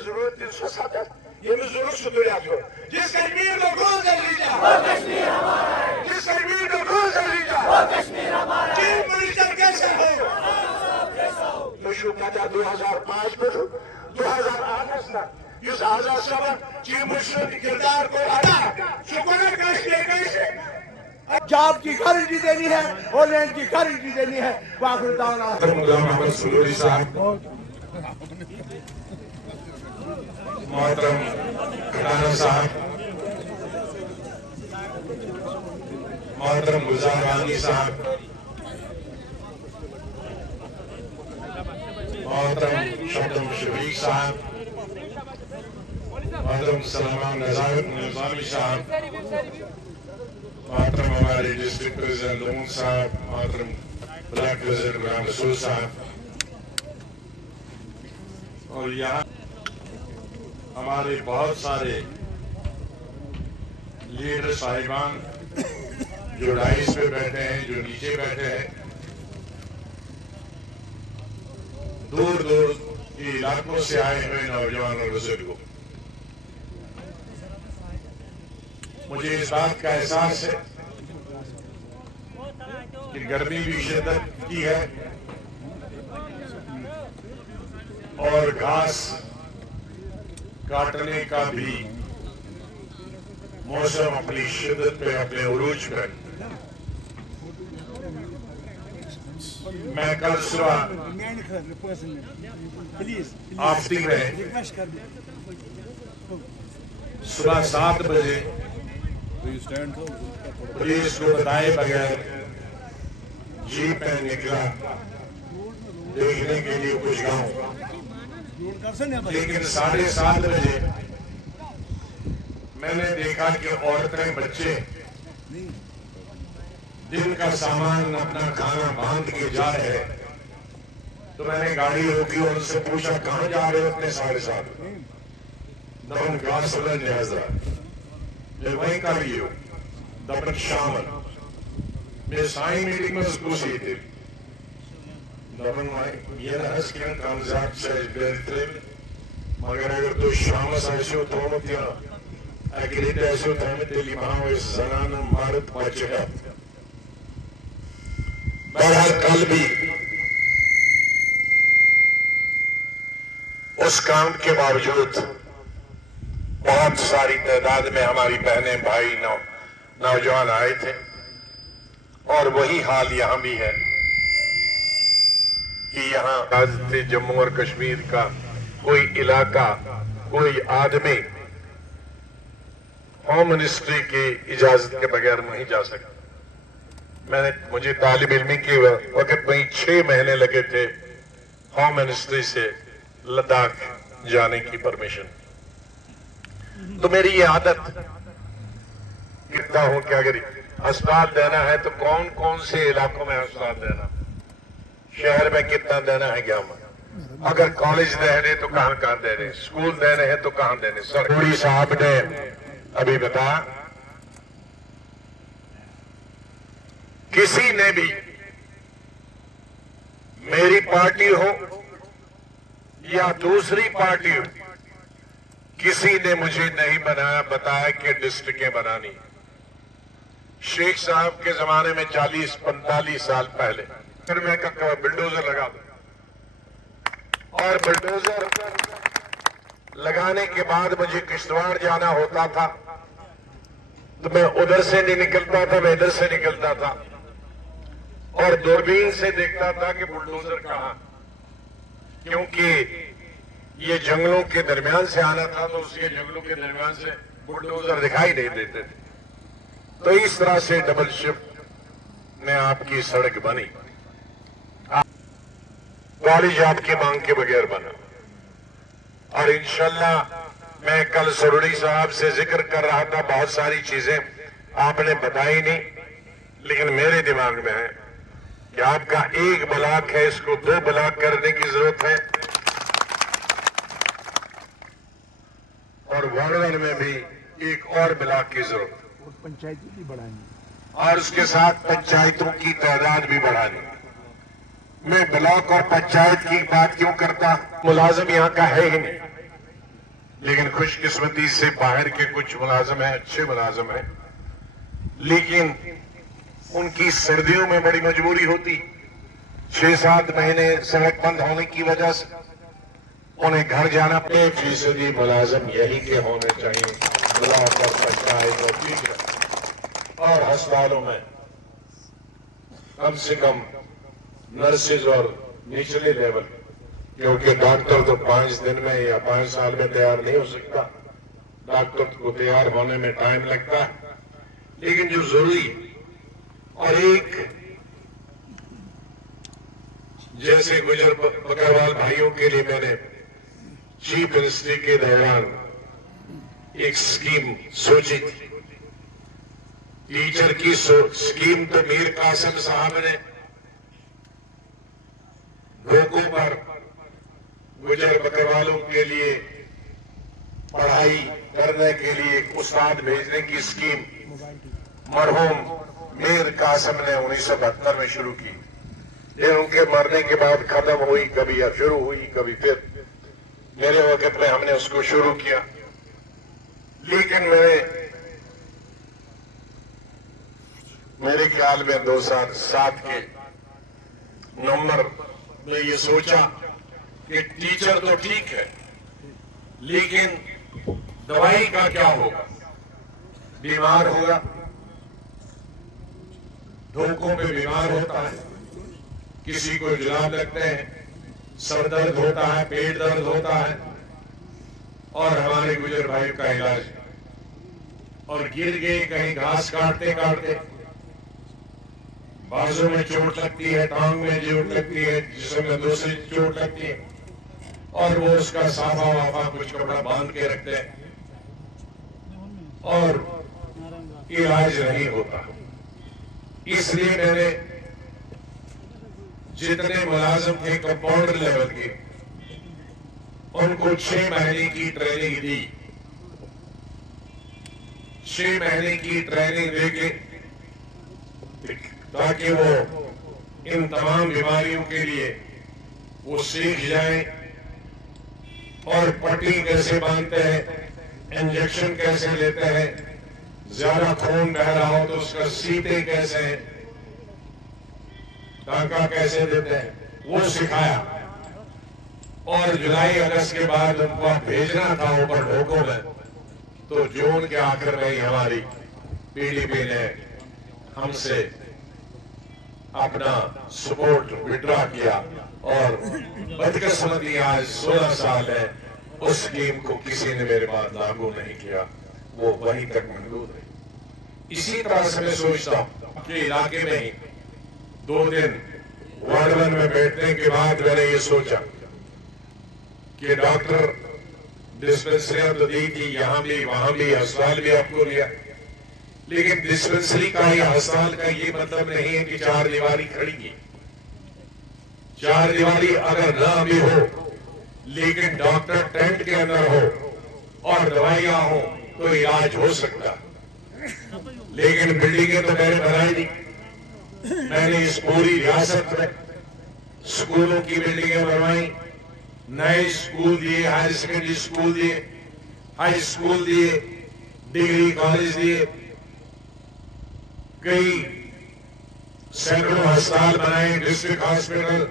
जरूरत 370 ये मैं जरूर सुधरिया जो जिस कश्मीर को खून से सींचा जिस कश्मीर को खून से सींचा चीफ मिनिस्टर कैसे हो मैं शुरू करता 2005 में 2008 तक इस आजाद साहब चीफ मिनिस्टर के किरदार को अदा शुक्र कैसे जॉब की गारंटी देनी है और लैंड की गारंटी देनी है। मोहतरम राना साहब, मोहतरम गुलजार वानी साहब, मोहतरम शब्दम शफीक साहब, मोहतरम सलमान निजामी साहब, मोहतरम हमारे डिस्ट्रिक्ट प्रेसिडेंट लून साहब, मोहतरम ब्लॉक प्रेसिडेंट गुलाम रसूल साहब और यहाँ हमारे बहुत सारे लीडर साहिबान जो डाइस पे बैठे हैं, जो नीचे बैठे हैं, दूर दूर के इलाकों से आए हुए नौजवान और बुजुर्गों, मुझे इस बात का एहसास है कि गर्मी भी शिद्दत की है और घास काटने का भी मौसम अपनी शिद्दत पे, अपने उरूज पे। मैं कल सुबह आफ्टिंग में सुबह 7 बजे पुलिस को बताए बगैर जीप में निकला देखने के लिए कुछ गांव, लेकिन 7:30 बजे मैंने देखा कि औरतें, बच्चे दिन का सामान, अपना खाना बांध के जा रहे हैं। तो मैंने गाड़ी रोकी और उनसे पूछा, कहां जा रहे हो इतने 7:30? Dan gasoline hazard. De वही कर लियो दबन शामल में साइन मीटिंग में स्कूसी थी दबन वाई ये ना स्किन ट्रांजैक्ट से बेहतर मगर अगर तो शाम साइशो तो मत या अग्रित ऐसो तो हमें तेली माँ इस जनान मारत बचेगा बहर कल भी उस काम के बावजूद बहुत सारी तादाद में हमारी बहनें, भाई, नौजवान आए थे और वही हाल यहां भी है कि यहां रियासत जम्मू और कश्मीर का कोई इलाका, कोई आदमी होम मिनिस्ट्री की इजाजत के बगैर नहीं जा सकता। मुझे तालिब इल्मी के वक्त वहीं 6 महीने लगे थे होम मिनिस्ट्री से लद्दाख जाने की परमिशन। तो मेरी ये आदत कहता हूं कि अगर अस्पताल देना है तो कौन कौन से इलाकों में अस्पताल देना, शहर में कितना देना है, क्या अगर कॉलेज देने तो कहां कहां देने, स्कूल देने हैं तो कहां देने। सरकोड़ी साहब ने अभी बताया, किसी ने भी, मेरी पार्टी हो या दूसरी पार्टी हो, किसी ने मुझे नहीं बताया कि डिस्ट्रिक्टें बनानी। शेख साहब के जमाने में 40-45 साल पहले फिर मैं बुलडोजर लगा दूं और बुलडोजर लगाने के बाद मुझे किश्तवाड़ जाना होता था तो मैं उधर से नहीं निकलता था, मैं इधर से निकलता था और दूरबीन से देखता था कि बुलडोजर कहां, क्योंकि ये जंगलों के दरमियान से आना था तो उसके जंगलों के दरमियान से बुलडोजर दिखाई नहीं देते थे। तो इस तरह से डबल शिफ्ट में आपकी सड़क बनी, कॉलेज आपकी मांग के बगैर बना और इंशाल्लाह मैं कल सरुड़ी साहब से जिक्र कर रहा था, बहुत सारी चीजें आपने बताई नहीं, लेकिन मेरे दिमाग में है कि आपका 1 ब्लॉक है, इसको 2 ब्लॉक करने की जरूरत है और वार्डन में भी एक और ब्लॉक की जरूरत है और पंचायती भी बढ़ानी और उसके साथ पंचायतों की तादाद भी बढ़ानी। मैं ब्लॉक और पंचायत की बात क्यों करता, मुलाजिम यहाँ का है ही नहीं, लेकिन खुशकिस्मती से बाहर के कुछ मुलाजिम हैं, अच्छे मुलाजिम हैं, लेकिन उनकी सर्दियों में बड़ी मजबूरी होती, 6-7 महीने सड़क बंद होने की वजह से उन्हें घर जाना। 1% मुलाजिम यही के होने चाहिए ब्लॉक और पंचायत और टीचर और अस्पतालों में कम से कम नर्सेज और निचले लेवल, क्योंकि डॉक्टर तो 5 दिन में या 5 साल में तैयार नहीं हो सकता, डॉक्टर को तैयार होने में टाइम लगता है, लेकिन जो जरूरी और एक जैसे गुजर बकरवाल भाइयों के लिए मैंने चीफ मिनिस्ट्री के दौरान एक स्कीम सोची थी। टीचर की स्कीम तो मीर कासिम साहब ने भूखों पर गुजर बकरवालों के लिए पढ़ाई करने के लिए एक उस्ताद भेजने की स्कीम मरहूम मीर कासिम ने 1972 में शुरू की। ये उनके मरने के बाद खत्म हुई, कभी या शुरू हुई, कभी फिर मेरे वक्त में हमने उसको शुरू किया। लेकिन मेरे ख्याल में 2007 के नवंबर में ये सोचा कि टीचर तो ठीक है, लेकिन दवाई का क्या होगा? बीमार होगा, धोखों पे बीमार होता है, किसी को जुलाब लगते हैं, सर दर्द होता है, पेट दर्द होता है, और हमारे गुजर भाई का इलाज, और गिर गए कहीं घास काटते काटते, बाजू में चोट लगती है, टांग में चोट लगती है, जिस्म में दूसरी चोट लगती है, और वो उसका साफा वाफा कुछ कपड़ा बांध के रखते हैं और इलाज नहीं होता। इसलिए मैंने जितने मुलाजिम थे कंपाउंडर लेवल के, उनको 6 महीने की ट्रेनिंग दी। 6 महीने की ट्रेनिंग देके ताकि वो इन तमाम बीमारियों के लिए वो सीख जाएं, और पट्टी कैसे बांधते हैं, इंजेक्शन कैसे लेते हैं, ज्यादा खून बह रहा हो तो उसका सीते कैसे हैं, टांका कैसे देते हैं, वो सिखाया। और जुलाई अगस्त के बाद उनको भेजना था ऊपर ढोकों में, तो जून के आखिर में ही हमारी पीडीपी ने हमसे अपना सपोर्ट विड्रॉ किया, और बदकिस्मती आज 16 साल है उस स्कीम को किसी ने मेरे बाद लागू नहीं किया, वो वहीं तक महदूद है। इसी तरह से मैं सोचता हूं, अपने इलाके में ही 2 दिन वार्ड 1 में बैठने के बाद मैंने ये सोचा कि डॉक्टर डिस्पेंसरियां तो दी थी, यहां भी वहां भी, अस्पताल भी आपको लिया, लेकिन डिस्पेंसरी का या अस्पताल का ये मतलब नहीं है कि 4 दीवारी खड़ी है। 4 दीवारी अगर ना भी हो, लेकिन डॉक्टर टेंट के अंदर हो और दवाइयां हो तो इलाज हो सकता। लेकिन बिल्डिंगें तो मैंने बनाई नहीं। मैंने इस पूरी रियासत में स्कूलों की बिल्डिंगें बनवाई, नए स्कूल दिए, हायर सेकेंडरी स्कूल दिए, हाई स्कूल दिए, डिग्री कॉलेज दिए, कई सैकड़ों अस्पताल बनाए, डिस्ट्रिक्ट हॉस्पिटल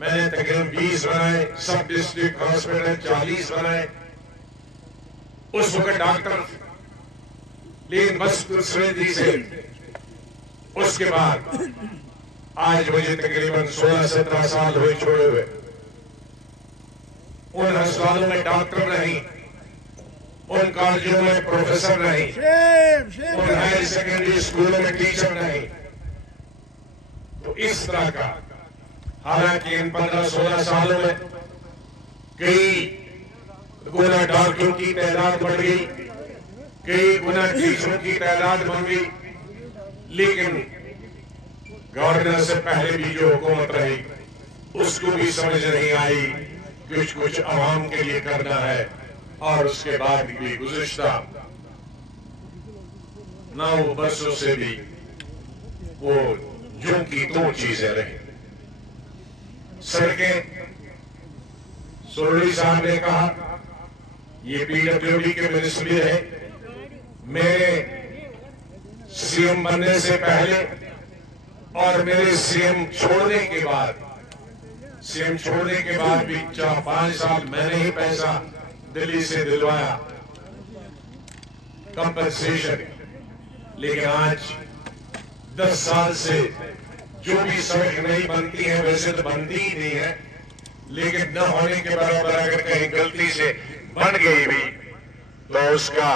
मैंने तकरीबन 20 बनाए, सब डिस्ट्रिक्ट हॉस्पिटल 40 बनाए। उस वक्त डॉक्टर, लेकिन बस दूसरे से उसके बाद आज मुझे तकरीबन 16-17 साल हुए छोड़े हुए। उन अस्पतालों में डॉक्टर नहीं, उन कॉलेजों में प्रोफेसर नहीं, उन हायर सेकेंडरी स्कूलों में टीचर नहीं। तो इस तरह का, हालांकि इन 15-16 सालों में कई गुना डॉक्टरों की तादाद बढ़ गई, कई गुना टीचरों की तादाद बढ़ गई, लेकिन गवर्नर से पहले भी जो हुकूमत रही उसको भी समझ नहीं आई कुछ आवाम के लिए करना है, और उसके बाद भी गुज़िश्ता 9 बरसों से भी वो जो की तो चीजें रही। सड़कें, सोलड़ी साहब ने कहा, ये पीडब्ल्यूडी के मिनिस्ट्री है। मेरे सीएम बनने से पहले और मेरे सीएम छोड़ने के बाद, भी 4-5 साल मैंने ही पैसा दिल्ली से दिलवाया कंपनसेशन। लेकिन आज 10 साल से जो भी सड़क नहीं बनती है, वैसे तो बनती ही नहीं है, लेकिन न होने के बराबर अगर कहीं गलती से बन गई भी तो उसका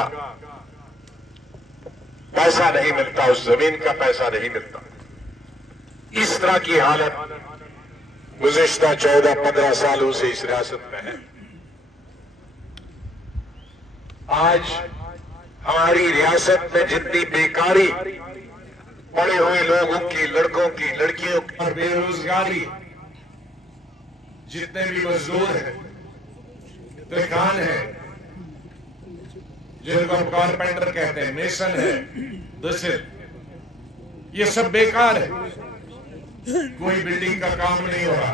पैसा नहीं मिलता, उस जमीन का पैसा नहीं मिलता। इस तरह की हालत गुज़िश्ता 14-15 सालों से इस रियासत में है। आज हमारी रियासत में जितनी बेकारी, पढ़े हुए लोगों की, लड़कों की, लड़कियों की, और बेरोजगारी, जितने भी मजदूर हैं, बेकार हैं, जिनको हम कारपेंटर कहते हैं, मेसन है, दसिल, ये सब बेकार है। कोई बिल्डिंग का काम नहीं हो रहा,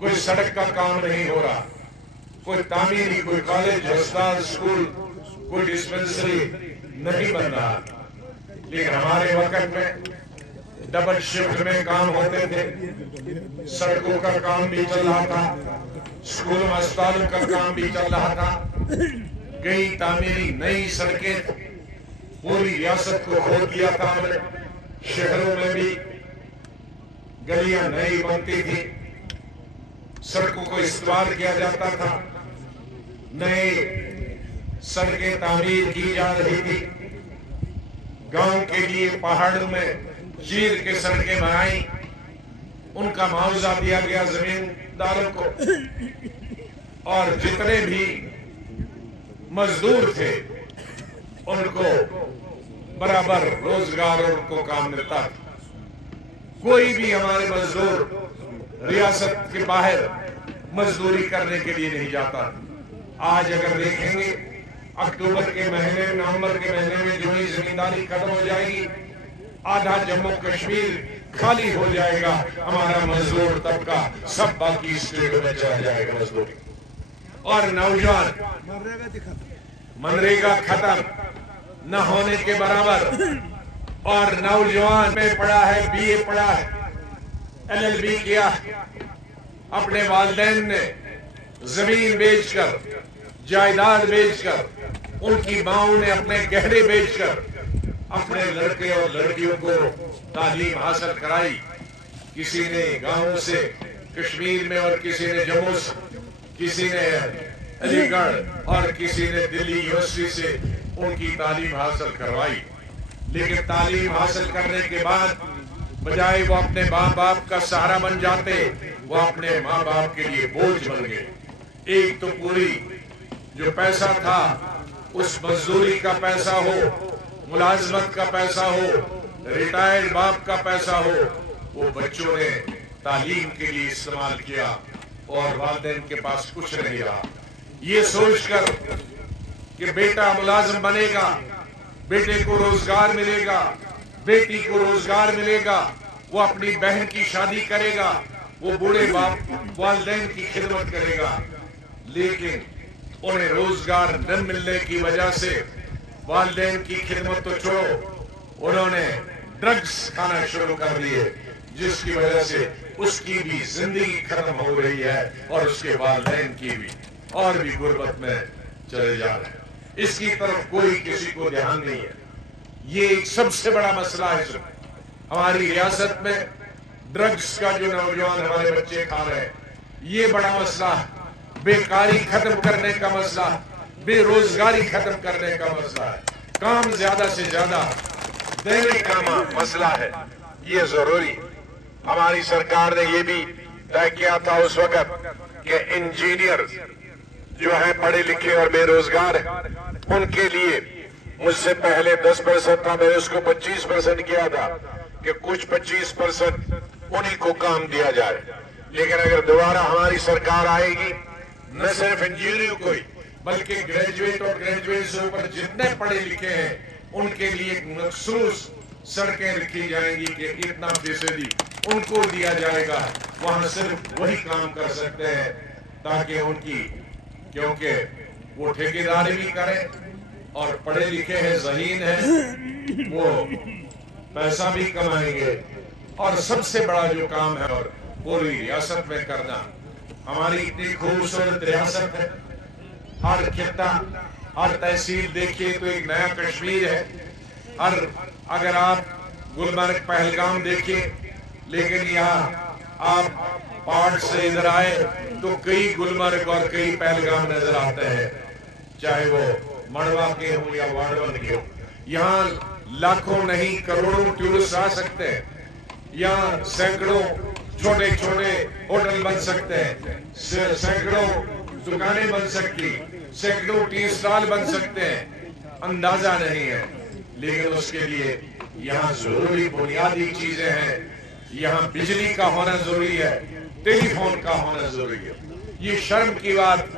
कोई सड़क का काम नहीं हो रहा, कोई तामीरी, कोई कॉलेज, अस्पताल, स्कूल, कोई डिस्पेंसरी नहीं बन रहा। लेकिन हमारे वक्त में डबल शिफ्ट में काम होते थे, सड़कों का काम भी चल रहा था, स्कूलों अस्पतालों का काम भी चल रहा था, कई तामीरी नई सड़कें पूरी रियासत को खोल दिया था हमने। शहरों में भी गलियां नई बनती थी, सड़कों को इस्तेमाल किया जाता था, नए सड़कें तामीर की जा रही थी। गांव के लिए पहाड़ों में चीर के सड़कें बनाई, उनका मुआवजा दिया गया जमींदारों को, और जितने भी मजदूर थे उनको बराबर रोजगार और उनको काम मिलता था। कोई भी हमारे मजदूर रियासत के बाहर मजदूरी करने के लिए नहीं जाता। आज अगर देखेंगे अक्टूबर के महीने, नवंबर के महीने में जो ही जमींदारी खत्म हो जाएगी, आधा जम्मू कश्मीर खाली हो जाएगा, हमारा मजदूर तबका सब बाकी स्टेटों में चला जाएगा मजदूरी। और नौजवान, मनरेगा खत्म न होने के बराबर, और नौजवान में पढ़ा है, बीए पढ़ा है, LLB किया, अपने वालिदैन ने जमीन बेचकर, जायदाद बेचकर, उनकी माओं ने अपने गहने बेचकर अपने लड़के और लड़कियों को तालीम हासिल कराई। किसी ने गांव से कश्मीर में, और किसी ने जम्मू से, किसी ने अलीगढ़, और किसी ने दिल्ली यूनिवर्सिटी से उनकी तालीम हासिल करवाई। लेकिन तालीम हासिल करने के बाद बजाय वो अपने माँ बाप का सहारा बन जाते, वो अपने माँ बाप के लिए बोझ बन गए। एक तो पूरी जो पैसा था, उस मजदूरी का पैसा हो, मुलाजमत का पैसा हो, रिटायर्ड बाप का पैसा हो, वो बच्चों ने तालीम के लिए इस्तेमाल किया, और वालिदैन के पास कुछ नहीं रहा। ये सोचकर कि बेटा मुलाजिम बनेगा, बेटे को रोजगार मिलेगा, बेटी को रोजगार मिलेगा, वो अपनी बहन की शादी करेगा, वो बूढ़े बाप वालिदैन की खिदमत करेगा। लेकिन उन्हें रोजगार न मिलने की वजह से वालिदैन की खिदमत तो छोड़ो, उन्होंने ड्रग्स खाना शुरू कर दिए, जिसकी वजह से उसकी भी जिंदगी खत्म हो रही है, और उसके वालिदैन की भी, और भी गुर्बत में चले जा रहे हैं। इसकी तरफ कोई किसी को ध्यान नहीं है। ये एक सबसे बड़ा मसला है हमारी रियासत में, ड्रग्स का जो नौजवान हमारे बच्चे खा रहे हैं, ये बड़ा मसला है। बेकारी खत्म करने का मसला, बेरोजगारी खत्म करने का मसला है, काम ज्यादा से ज्यादा देने का मसला है। ये जरूरी, हमारी सरकार ने ये भी तय किया था उस वक्त कि इंजीनियर जो है पढ़े लिखे और बेरोजगार है, उनके लिए मुझसे पहले 10% था, मैंने उसको 25% किया था कि कुछ 25% उन्हीं को काम दिया जाए। लेकिन अगर दोबारा हमारी सरकार आएगी, न सिर्फ इंजीनियरिंग को ही बल्कि ग्रेजुएट और ग्रेजुएट से ऊपर जितने पढ़े लिखे हैं उनके लिए एक मखसूस सड़कें रखी जाएंगी कि इतना फीसदी उनको दिया जाएगा, वहां सिर्फ वही काम कर सकते हैं, ताकि उनकी, क्योंकि वो ठेकेदारी भी करें और पढ़े लिखे हैं, ज़हीन हैं, वो पैसा भी कमाएंगे। और सबसे बड़ा जो काम है और पूरी रियासत में करना, हमारी इतनी खूबसूरत रियासत है, हर खित्ता, हर तहसील देखिए तो एक नया कश्मीर है। हर, अगर आप गुलमर्ग पहलगाम देखिए, लेकिन यहाँ आप पहाड़ से इधर आए तो कई गुलमर्ग और कई पहलगाम नजर आते हैं, चाहे वो मड़वा के हो या वाड़वन के हो। यहाँ लाखों नहीं करोड़ों टूरिस्ट आ सकते हैं, यहाँ सैकड़ों छोटे छोटे होटल बन सकते हैं, सैकड़ों दुकानें बन सकती, सैकड़ों टी स्टॉल बन सकते हैं, अंदाजा नहीं है। लेकिन उसके लिए यहाँ जरूरी बुनियादी चीजें हैं, यहाँ बिजली का होना जरूरी है, टेलीफोन का होना जरूरी है। ये शर्म की बात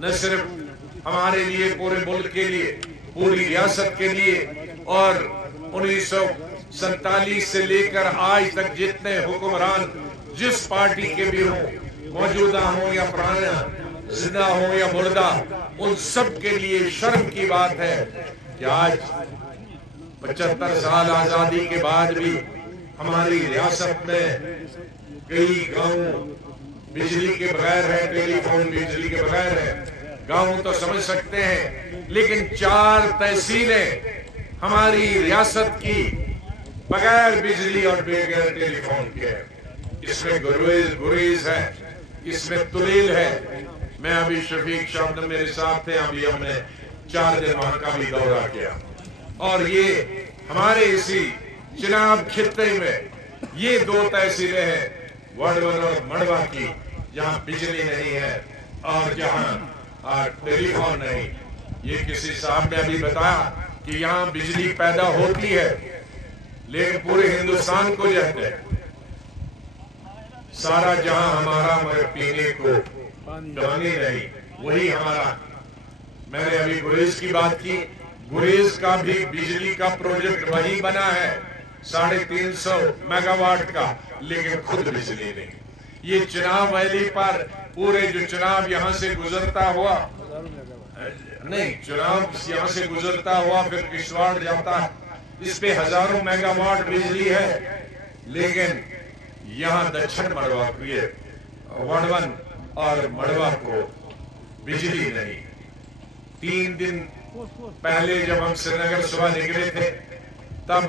न सिर्फ हमारे लिए, पूरे मुल्क के लिए, पूरी रियासत के लिए, और 1947 से लेकर आज तक जितने हुक्मरान जिस पार्टी के भी हों, मौजूदा हो या पुराना, जिंदा हो या मुर्दा, उन सब के लिए शर्म की बात है कि आज 75 साल आजादी के बाद भी हमारी रियासत में कई गांव बिजली के बगैर है, टेलीफोन बिजली के बगैर है। गांव तो समझ सकते हैं, लेकिन 4 तहसीलें हमारी रियासत की बगैर बिजली और बगैर टेलीफोन के। इसमें गुरेज है, इसमें तुलेल है। मैं अभी शफीक शाह मेरे साथ थे, अभी हमने 4 दिन वहां का भी दौरा किया, और ये हमारे इसी चिनाब खित्ते में ये 2 तहसीलें हैं, वडवन और मड़वा की, जहां बिजली नहीं है और जहां टेलीफोन नहीं। ये किसी साहब ने अभी बताया कि यहाँ बिजली पैदा होती है, लेकिन पूरे हिंदुस्तान को कहते हैं सारा जहां हमारा, मगर पीने को पानी नहीं, वही हमारा। मैंने अभी गुरेज की बात की, गुरेज का भी बिजली का प्रोजेक्ट वही बना है 350 मेगावाट का, लेकिन खुद बिजली नहीं। ये चिनाब वैली पर पूरे जो चिनाब यहाँ से गुजरता हुआ, नहीं, चिनाब यहाँ से गुजरता हुआ फिर किश्तवाड़ जाता है, इस पे हजारों मेगावाट बिजली है, लेकिन यहाँ दक्षिण मड़वा के वडवन और मड़वा को बिजली नहीं। 3 दिन पहले जब हम श्रीनगर सुबह निकले थे, तब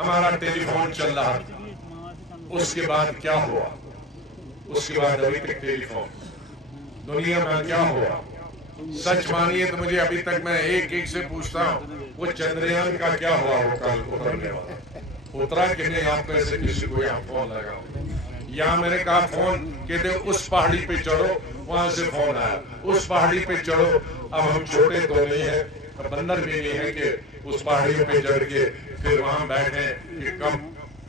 हमारा टेलीफोन चल रहा था। उसके बाद क्या हुआ? उसके बाद अभी तक टेलीफोन, दुनिया में क्या हुआ? सच मानिए तो मुझे अभी तक, मैं एक से पूछता हूँ, वो चंद्रयान का क्या हुआ? वो कल उतरने वाला उतरा कि नहीं? आपको ऐसे किसी को यहाँ फोन लगाओ, यहाँ मैंने कहा फोन, कहते उस पहाड़ी पे चढ़ो, वहां से फोन आया, उस पहाड़ी पे चढ़ो। अब हम छोटे तो नहीं है, बंदर भी नहीं है कि उस पहाड़ी पे चढ़ के फिर वहां बैठे कि कब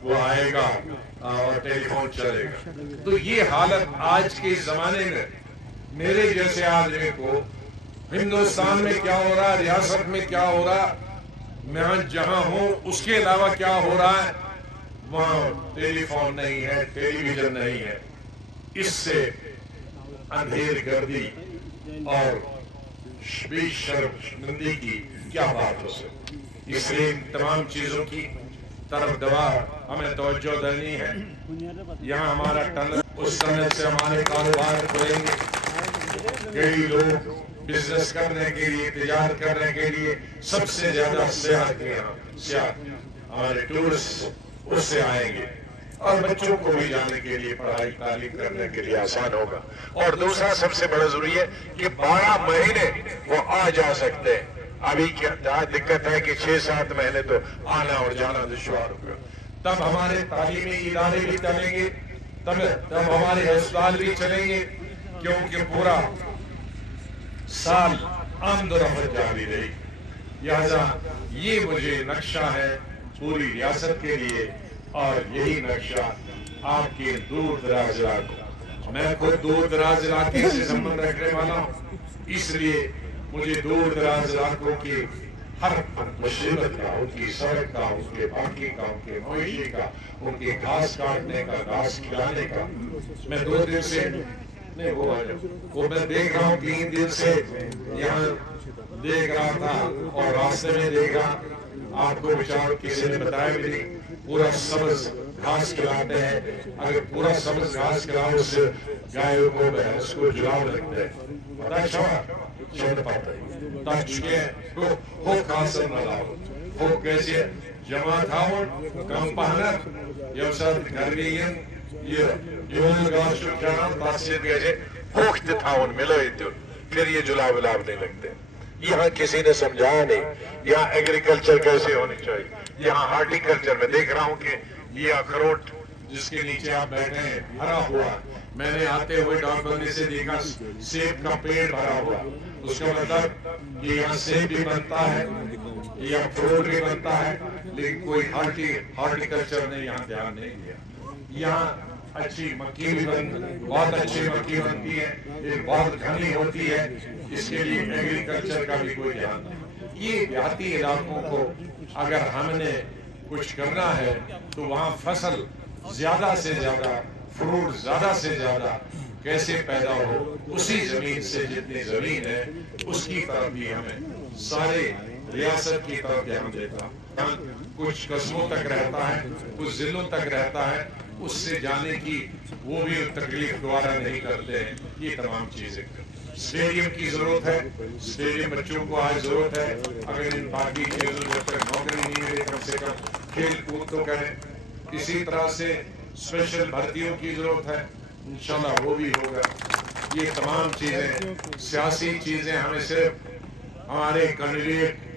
वो आएगा और टेलीफोन चलेगा। तो ये हालत आज के जमाने में मेरे जैसे आदमी को हिंदुस्तान में क्या हो रहा, रियासत में क्या हो रहा, मैं जहां हूं उसके अलावा क्या हो रहा है, वहां टेलीफोन नहीं है, टेलीविजन नहीं है। इससे अंधेर गर्दी और शर्मिंदगी की क्या बात हो सकती। इसलिए इन तमाम चीजों की तरफ दवा हमें तवज्जो देनी है। यहाँ हमारा टनल, उस टनल से हमारे कारोबार खुलेंगे, कई लोग बिजनेस करने के लिए, तिजारत करने के लिए, सबसे ज्यादा सियाहत हमारे टूरिस्ट उससे आएंगे, और बच्चों को भी जाने के लिए, पढ़ाई तालीम करने के लिए आसान होगा। और दूसरा सबसे बड़ा जरूरी है कि 12 महीने वो आ जा सकते हैं। अभी क्या दिक्कत है कि 6-7 महीने तो आना और जाना दुश्वार होगा। तब हमारे तालीमी इदारे भी चलेंगे, तब हमारे अस्पताल भी चलेंगे, क्योंकि पूरा साल आमदोरफ्त जारी रही। लिहाजा ये मुझे नक्शा है पूरी रियासत के लिए, और यही नक्शा आपके दूर दराज इलाकों, मैं खुद दूर दराज इलाके से संबंध रखने वाला हूँ, इसलिए मुझे दूर दराज इलाकों की हर मुसीबत का, उनकी सड़क का, उनके बाकी का, उनके मवेशी का, उनके घास काटने का, घास खिलाने का, मैं 2 दिन से नहीं, वो मैं देख रहा हूँ, 3 दिन से यहाँ देख रहा था, और रास्ते में देख रहा, आपको विचार किसी ने बताया भी नहीं, पूरा सब्ज घास खिलाते हैं। अगर पूरा सब्ज घास खिलाओ उससे गायों को, भैंस को जुलाव लगते हैं, पता हो खासन लाओ, हो कैसे जमा था, कम पहनत यवसत गर्मीयन ये यून गाश जान तासीर गए होख्त था उन मिलोई तो फिर ये जुलाव लाभ नहीं लगते। यहाँ किसी ने समझाया नहीं, यहाँ एग्रीकल्चर कैसे होनी चाहिए। यहाँ हार्टिकल्चर में देख रहा हूँ कि ये अखरोट जिसके नीचे आप बैठे हैं भरा हुआ, मैंने आते हुए डाकबंदी से देखा सेब का पेड़ भरा हुआ, उसका मतलब कि यहाँ सेब भी बनता है, यहाँ फ्रूट भी बनता है, लेकिन कोई हार्टिकल्चर ने यहाँ ध्यान नहीं दिया। यहाँ अच्छी मक्की भी बहुत अच्छी मक्की बनती है, ये बहुत घनी होती है, इसके लिए एग्रीकल्चर का भी कोई ध्यान नहीं। ये देहाती इलाकों को अगर हमने कुछ करना है तो वहाँ फसल ज्यादा से ज्यादा, फ्रूट ज्यादा से ज्यादा कैसे पैदा हो, उसी जमीन से जितनी जमीन है उसकी तरफ भी हमें सारे रियासत की तरफ ध्यान देता। कुछ कस्बों तक रहता है, कुछ जिलों तक रहता है, उससे जाने की वो भी तकलीफ दोबारा नहीं करते हैं। ये तमाम चीजें, स्टेडियम की जरूरत है, स्टेडियम बच्चों को आज जरूरत है। अगर इन बाकी चीजों जब तक नौकरी नहीं मिले कम से कम खेल कूद तो करें। इसी तरह से स्पेशल भर्तियों की जरूरत है, इंशाल्लाह वो भी होगा। ये तमाम चीजें, सियासी चीजें हमें सिर्फ हमारे कैंडिडेट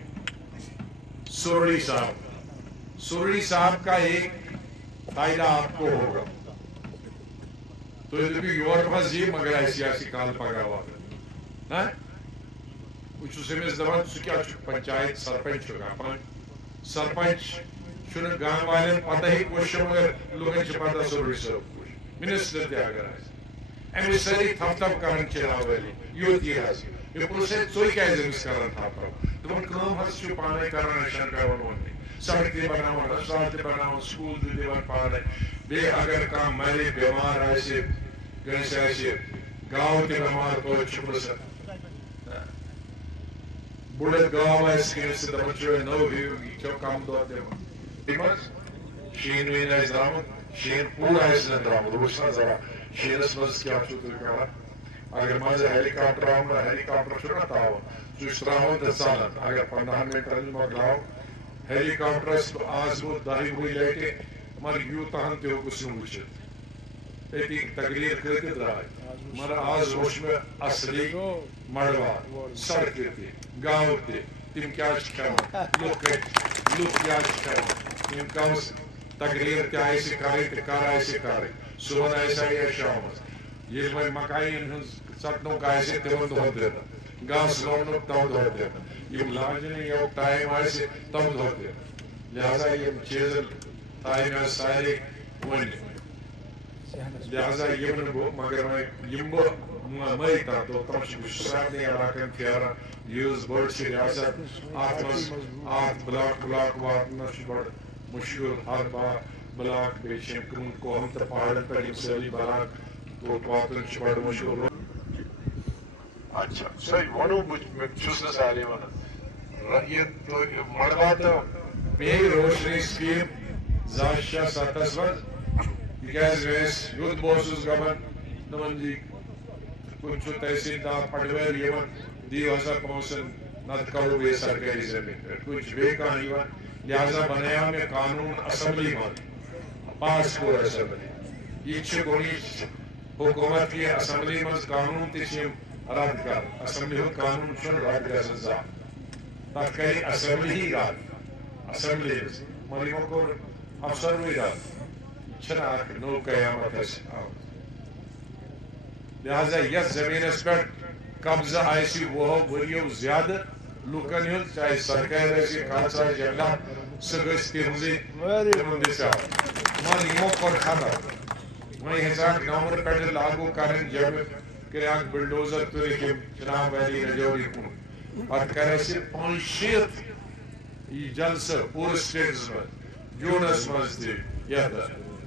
सुरड़ी साहब का एक फायदा आपको होगा। तो ये योर was ये मगर सियासी काल पगावा ना कुछ उसमें जबान क्या पंचायत सरपंच होगा, सरपंच शुरू गांव वाले पता ही कुछ मगर लोगों को पता सुरड़ी साहब मिनिस्टर ते अगर एमिसरी थप करन चलावली योती है ये प्रोसेस सोई क्या जरूर करन था तो काम हस जो पाने करना शंका बनवाने सड़क बनाओ, रास्ते बनाओ, स्कूल दिलवान पाने बे अगर काम मेरे बीमार ऐसे कैसे ऐसे गांव के बीमार को छुप सक बुढ़े गांव ऐसे से दबचे नो भी जो काम दो दे बिकॉज़ शीन में नहीं जाऊं शीन पूरा ऐसे ड्रामा दूसरा जरा शीन स्मस क्या चुत करा अगर मजा हेलीकॉप्टर आऊंगा हेलीकॉप्टर चुराता हो दूसरा हो तो साल अगर 15 मिनट में लाओ हेलीकॉप्टर आज वो दाही हुई लेके मर यू तहन ते हो कुछ मुझे एटी तकरीर करके रहा मर आज होश में असली मड़वा सड़क थी गांव थे तिम क्या कर लोग क्या कर तिम का तकरीर क्या ऐसे करे सुबह ऐसा या शाम ये मैं मकाई सटनों का ऐसे तेवन तो होते गांव स्लोनों तब होते ये लाजने ये टाइम ऐसे तब होते लिहाजा ये चीज़ टाइम है सारे वन लिहाजा ये मन मगर मैं यम्बो मैं था तो तब शुरुआत ने आराकन फियारा यूज़ वर्ड से लिहाजा आठ ब्लॉक वाटना शुरू मुश्किल हर बार ब्लॉक बेचने को हम तो पहाड़ पर इंसानी ब्लॉक तो वाटन शुरू मुश्किल अच्छा सही वनो मैं चुस्ना सारे वनो ये तो मड़वा तो बे रोशनी स्कीम जाशा सातसवन because वेस यूथ बॉसेस गवन नमंजी कुछ तहसीलदार पटवेल यमन 2005 नद करो वे सरकारी जमीन कुछ बे कहानी लिहाजा बनाया में कानून असेंबली में पास को असेंबली ये कोनी हुकूमत की असेंबली में कानून तिशिम रद्द कर असेंबली हो कानून शुरू रद्द कर सजा ताकि असेंबली ही रद्द असेंबली मरीमों को अफसर भी रद्द चना नो कयामत है लिहाजा यह जमीन पर कब्जा ऐसी वो हो वरियो ज्यादा लुकन हो चाहे सरकार ऐसी खासा जगह सगस तिरजी मंदिसा मरीमों को खाता मैं हिसाब नंबर पर लागू करें जब किराक बुलडोजर तो लेके चुनाव वैली रजौरी को और करे से 5 ये जलसा पूरे स्टेट्स में जूनस मस्ती या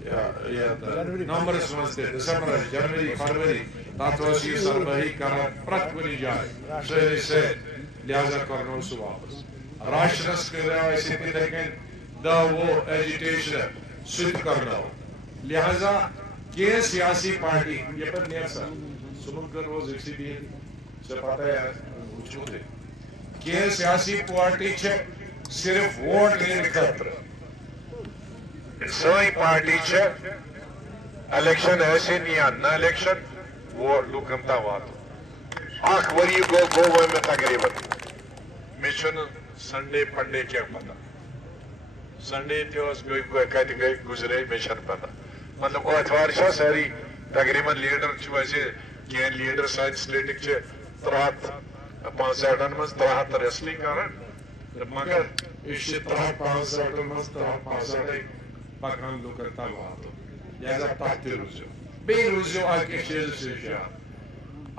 नवंबर मस्ती दिसंबर जनवरी फरवरी तातोसी सरबही करा प्रति जाए सही से लिहाजा करना सु वापस राष्ट्रस के ऐसे तरीके द वो एजिटेशन सिद्ध करना लिहाजा के सियासी पार्टी ये पर नियसा सुनकर रोज इसी से पता है पूछते के सियासी पार्टी छे सिर्फ वोट लेने खातिर सोई पार्टी छे इलेक्शन ऐसे नहीं आना इलेक्शन वो लुकमता वात आख वरी गो में तकरीबन मिशन संडे पंडे क्या पता संडे त्योस गई गुजरे मिशन पता मतलब को अतवार शा सारी तकरीबन लीडर वैसे क्या लीडर साइंस स्लेटिक छे त्रात 5 मज त्रात रेसलिंग करन मगर इस त्रात 5 मज त्रात 5 पकान लो करता वात لہذا تحت روزو بے روزو آکے چیز سے شاہ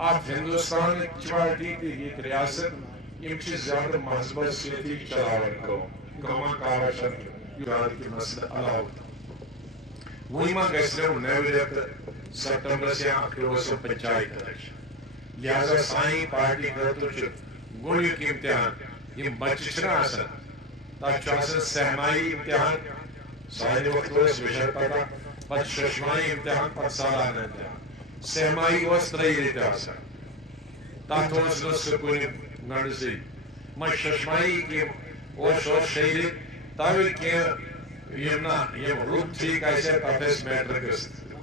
آپ ہندوستان پارٹی کی ایک ریاست امچی زیادہ مذہب سیتی چلاوان کرو کما کارا شرک یاد کی مسئلہ علاوہ وہی ماں گسلے نیوریت سپٹمبر سے اکتوبر سے پنچایت الیکشن لہذا سائیں پارٹی کرتو چھ گوڑی کی امتحان یہ بچ چھنا آسن تاک چاسن سہمائی امتحان سائن وقت ہوئے بشر پتا پت ششمائی امتحان پت سالانہ امتحان سہمائی وست رہی رہتے آسن تاک ہوئے نس سکونی نرسی ما ششمائی کی وش وش شہری تاوی کیا یہ روپ ٹھیک ایسے تفیس میٹر کست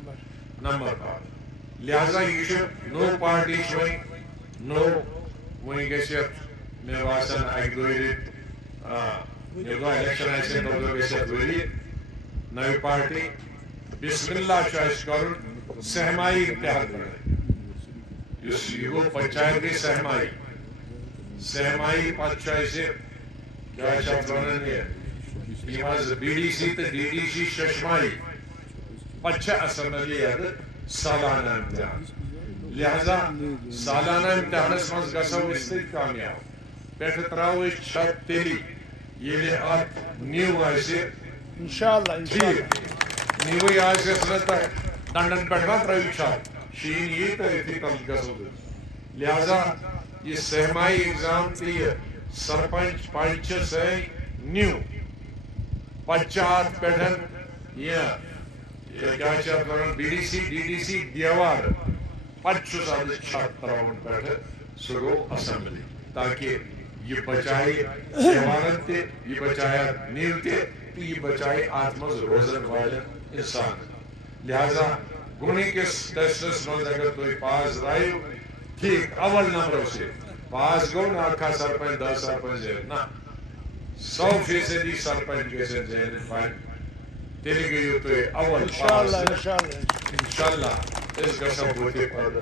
نمبر پار لہذا یہ نو پارٹی شوئی نو وہیں گیسیت میں واسن ایک دوئی یہ دو الیکشن ایسے دو گیسیت دوئی نوی پارٹی بسم اللہ چاہش کرن سہمائی امتحان کرنے یہ پنچایت کی سہمائی پت چاہیسے کیا شاید ونن یہ ماز بی ڈی سی تو ڈی ڈی سی ششمائی پچھا اسمبلی ہے سالانہ امتحان لہذا سالانہ امتحان اس مز گسو استے کامیاب پیٹھ تراؤ شب تیلی یہ لئے آت نیو آئیسے انشاءاللہ نیوی آئیسے سنتا ڈنڈن پیٹھنا تراؤ شب شین یہ تو ایتی کم گسو دے لہذا یہ سہمائی اگزام تی سرپنچ پانچ سے نیو پچات پیٹھن یہ کیا چاہتا ہے بی ڈی سی دیوار پچھو ساتھ چھت تراؤن پیٹھ سگو اسمبلی تاکہ یہ بچائی دیوارن تے یہ بچایا نیو تے تو یہ بچائی آتمز روزن والے انسان لہذا گونی کے ٹیسٹس مند اگر توی پاس رائیو ٹھیک اول نمبر سے پاس گو نا اکھا سرپنچ 10 سرپنچ ہے نا 100% سرپنچ کے سے زہر فائن تیلی گئی تو اول انشاءاللہ اس کا سب ہوتے پر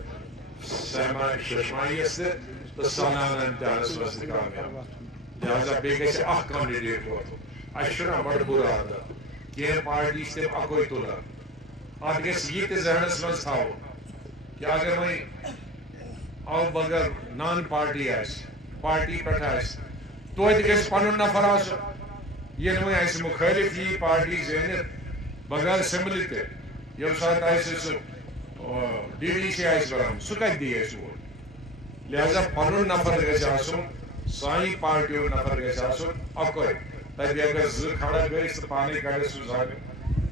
ششمائی سے تو سالانہ امتحان اس وقت کامیاب لہذا بے گئی سے کانڈیڈیٹ ہوا اشرا بڑھ برا آدھا کہ پارٹی سے اکوئی تولا آدھ گیس یہ تے ذہن اس وقت تھاو کہ اگر میں آو بگر نان پارٹی آئیس پارٹی پٹھا آئیس تو ایت گیس پانون نفر آسو یہ نوی آئیس مخالف یہ پارٹی ذہنیت بغیر اسمبلی تے یہ ساتھ آئیس سو ڈی ڈی سی آئیس برام سکت دی ہے سو لہذا پانون نفر گیس آسو سائیں پارٹیوں نفر گیس آسو اکوئی تب اگر زر کھڑا گئی تو پانی کھڑے سو زاگ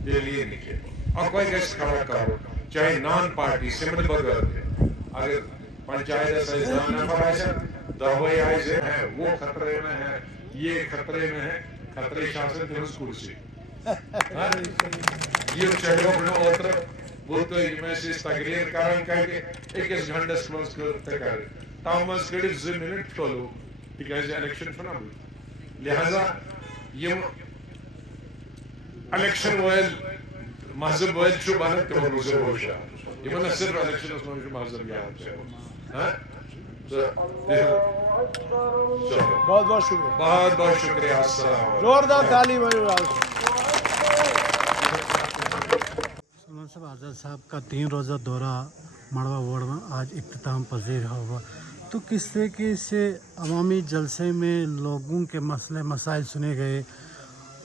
دے لیے نکے اکوئی گیس کھڑا کرو چاہے نان پارٹی اسمبلی بغیر دے اگر پنچایت سے نان نفر آئیس دعوی آئیس ہے وہ خطرے میں ہے یہ خطرے میں ہے خطرے شاسن تھے اس کرسی یہ چہلو اپنے اوتر وہ تو میں سے تقریر کرن کہ ایک اس گھنٹس منز کرتے کر تاہم منز کڑی 2 منٹ ٹولو تکیازی الیکشن فنا بھی لہذا یہ الیکشن ویل محضب ویل چھو بانت کہ روزے ہوشا یہ منہ صرف الیکشن اس میں محضب یا ہم سے بہت بہت شکریہ بہت بہت شکریہ السلام زوردار تعلیم سلمان صاحب آزاد صاحب کا 3 روزہ دورہ مڑوا وارڈ میں آج اختتام پذیر ہوا تو کس طریقے سے عوامی جلسے میں لوگوں کے مسئلے مسائل سنے گئے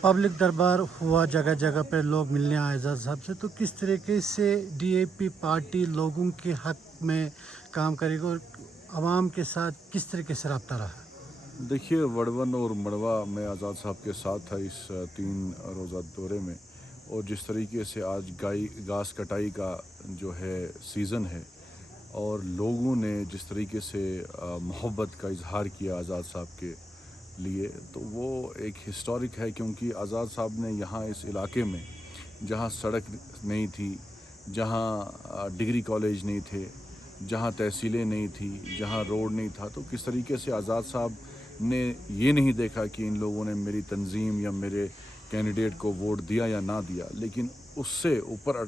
پبلک دربار ہوا جگہ جگہ پہ لوگ ملنے آئے آزاد صاحب سے تو کس طریقے سے ڈی اے پی پارٹی لوگوں کے حق میں کام کرے گا اور عوام کے ساتھ کس طریقے سے رابطہ رہا؟ دیکھیے وڑون اور مڑوا میں آزاد صاحب کے ساتھ تھا اس 3 روزہ دورے میں اور جس طریقے سے آج گھاس کٹائی کا جو ہے سیزن ہے اور لوگوں نے جس طریقے سے محبت کا اظہار کیا آزاد صاحب کے لیے تو وہ ایک ہسٹورک ہے کیونکہ آزاد صاحب نے یہاں اس علاقے میں جہاں سڑک نہیں تھی جہاں ڈگری کالج نہیں تھے جہاں تحصیلیں نہیں تھی جہاں روڈ نہیں تھا تو کس طریقے سے آزاد صاحب نے یہ نہیں دیکھا کہ ان لوگوں نے میری تنظیم یا میرے کینڈیڈیٹ کو ووٹ دیا یا نہ دیا لیکن اس سے اوپر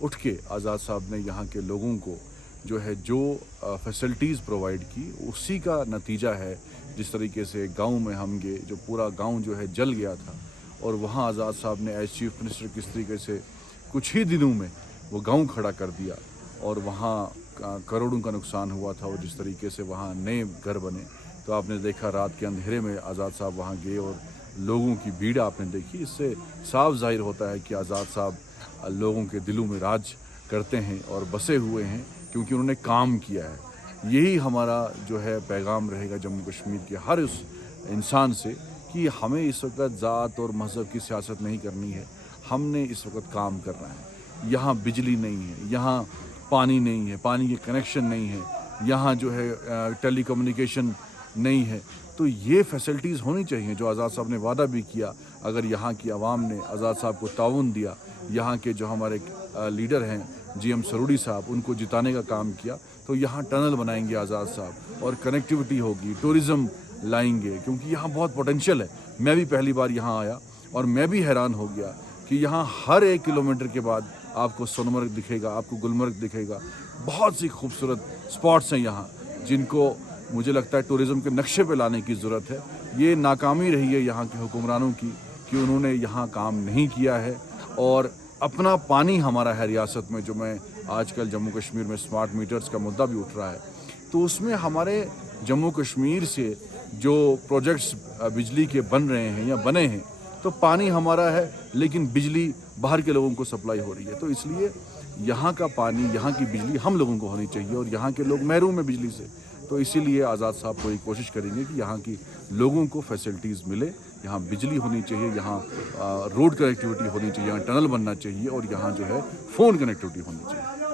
اٹھ کے آزاد صاحب نے یہاں کے لوگوں کو جو ہے جو فیسلٹیز پرووائڈ کی اسی کا نتیجہ ہے جس طریقے سے گاؤں میں ہم گئے جو پورا گاؤں جو ہے جل گیا تھا اور وہاں آزاد صاحب نے ایز چیف منسٹر کس طریقے سے कुछ ही दिनों में वो गांव खड़ा कर दिया और वहाँ करोड़ों का नुकसान हुआ था। और जिस तरीके से वहाँ नए घर बने, तो आपने देखा रात के अंधेरे में आज़ाद साहब वहाँ गए और लोगों की भीड़ आपने देखी। इससे साफ जाहिर होता है कि आज़ाद साहब लोगों के दिलों में राज करते हैं और बसे हुए हैं, क्योंकि उन्होंने काम किया है। यही हमारा जो है पैगाम रहेगा जम्मू कश्मीर के हर उस इंसान से कि हमें इस वक्त ज़ात और मज़हब की सियासत नहीं करनी है, हमने इस वक्त काम करना है। यहाँ बिजली नहीं है, यहाँ पानी नहीं है, पानी के कनेक्शन नहीं है, यहाँ जो है टेली कम्युनिकेशन नहीं है। तो ये फैसिलिटीज़ होनी चाहिए जो आज़ाद साहब ने वादा भी किया। अगर यहाँ की आवाम ने आज़ाद साहब को ताउन दिया, यहाँ के जो हमारे लीडर हैं GM सरूड़ी साहब, उनको जिताने का काम किया, तो यहाँ टनल बनाएंगे आज़ाद साहब और कनेक्टिविटी होगी, टूरिज़्म लाएंगे, क्योंकि यहाँ बहुत पोटेंशियल है। मैं भी पहली बार यहाँ आया और मैं भी हैरान हो गया कि यहाँ हर 1 किलोमीटर के बाद आपको सोनमर्ग दिखेगा, आपको गुलमर्ग दिखेगा। बहुत सी खूबसूरत स्पॉट्स हैं यहाँ, जिनको मुझे लगता है टूरिज़्म के नक्शे पे लाने की ज़रूरत है। ये नाकामी रही है यहाँ के हुक्मरानों की कि उन्होंने यहाँ काम नहीं किया है। और अपना पानी हमारा है रियासत में, जो मैं आजकल जम्मू कश्मीर में स्मार्ट मीटर्स का मुद्दा भी उठ रहा है, तो उसमें हमारे जम्मू कश्मीर से जो प्रोजेक्ट्स बिजली के बन रहे हैं या बने हैं, तो पानी हमारा है लेकिन बिजली बाहर के लोगों को सप्लाई हो रही है। तो इसलिए यहाँ का पानी, यहाँ की बिजली हम लोगों को होनी चाहिए और यहाँ के लोग महरूम हैं बिजली से। तो इसीलिए आज़ाद साहब पूरी कोशिश करेंगे कि यहाँ की लोगों को फैसिलिटीज़ मिले, यहाँ बिजली होनी चाहिए, यहाँ रोड कनेक्टिविटी होनी चाहिए, यहाँ टनल बनना चाहिए और यहाँ जो है फ़ोन कनेक्टिविटी होनी चाहिए।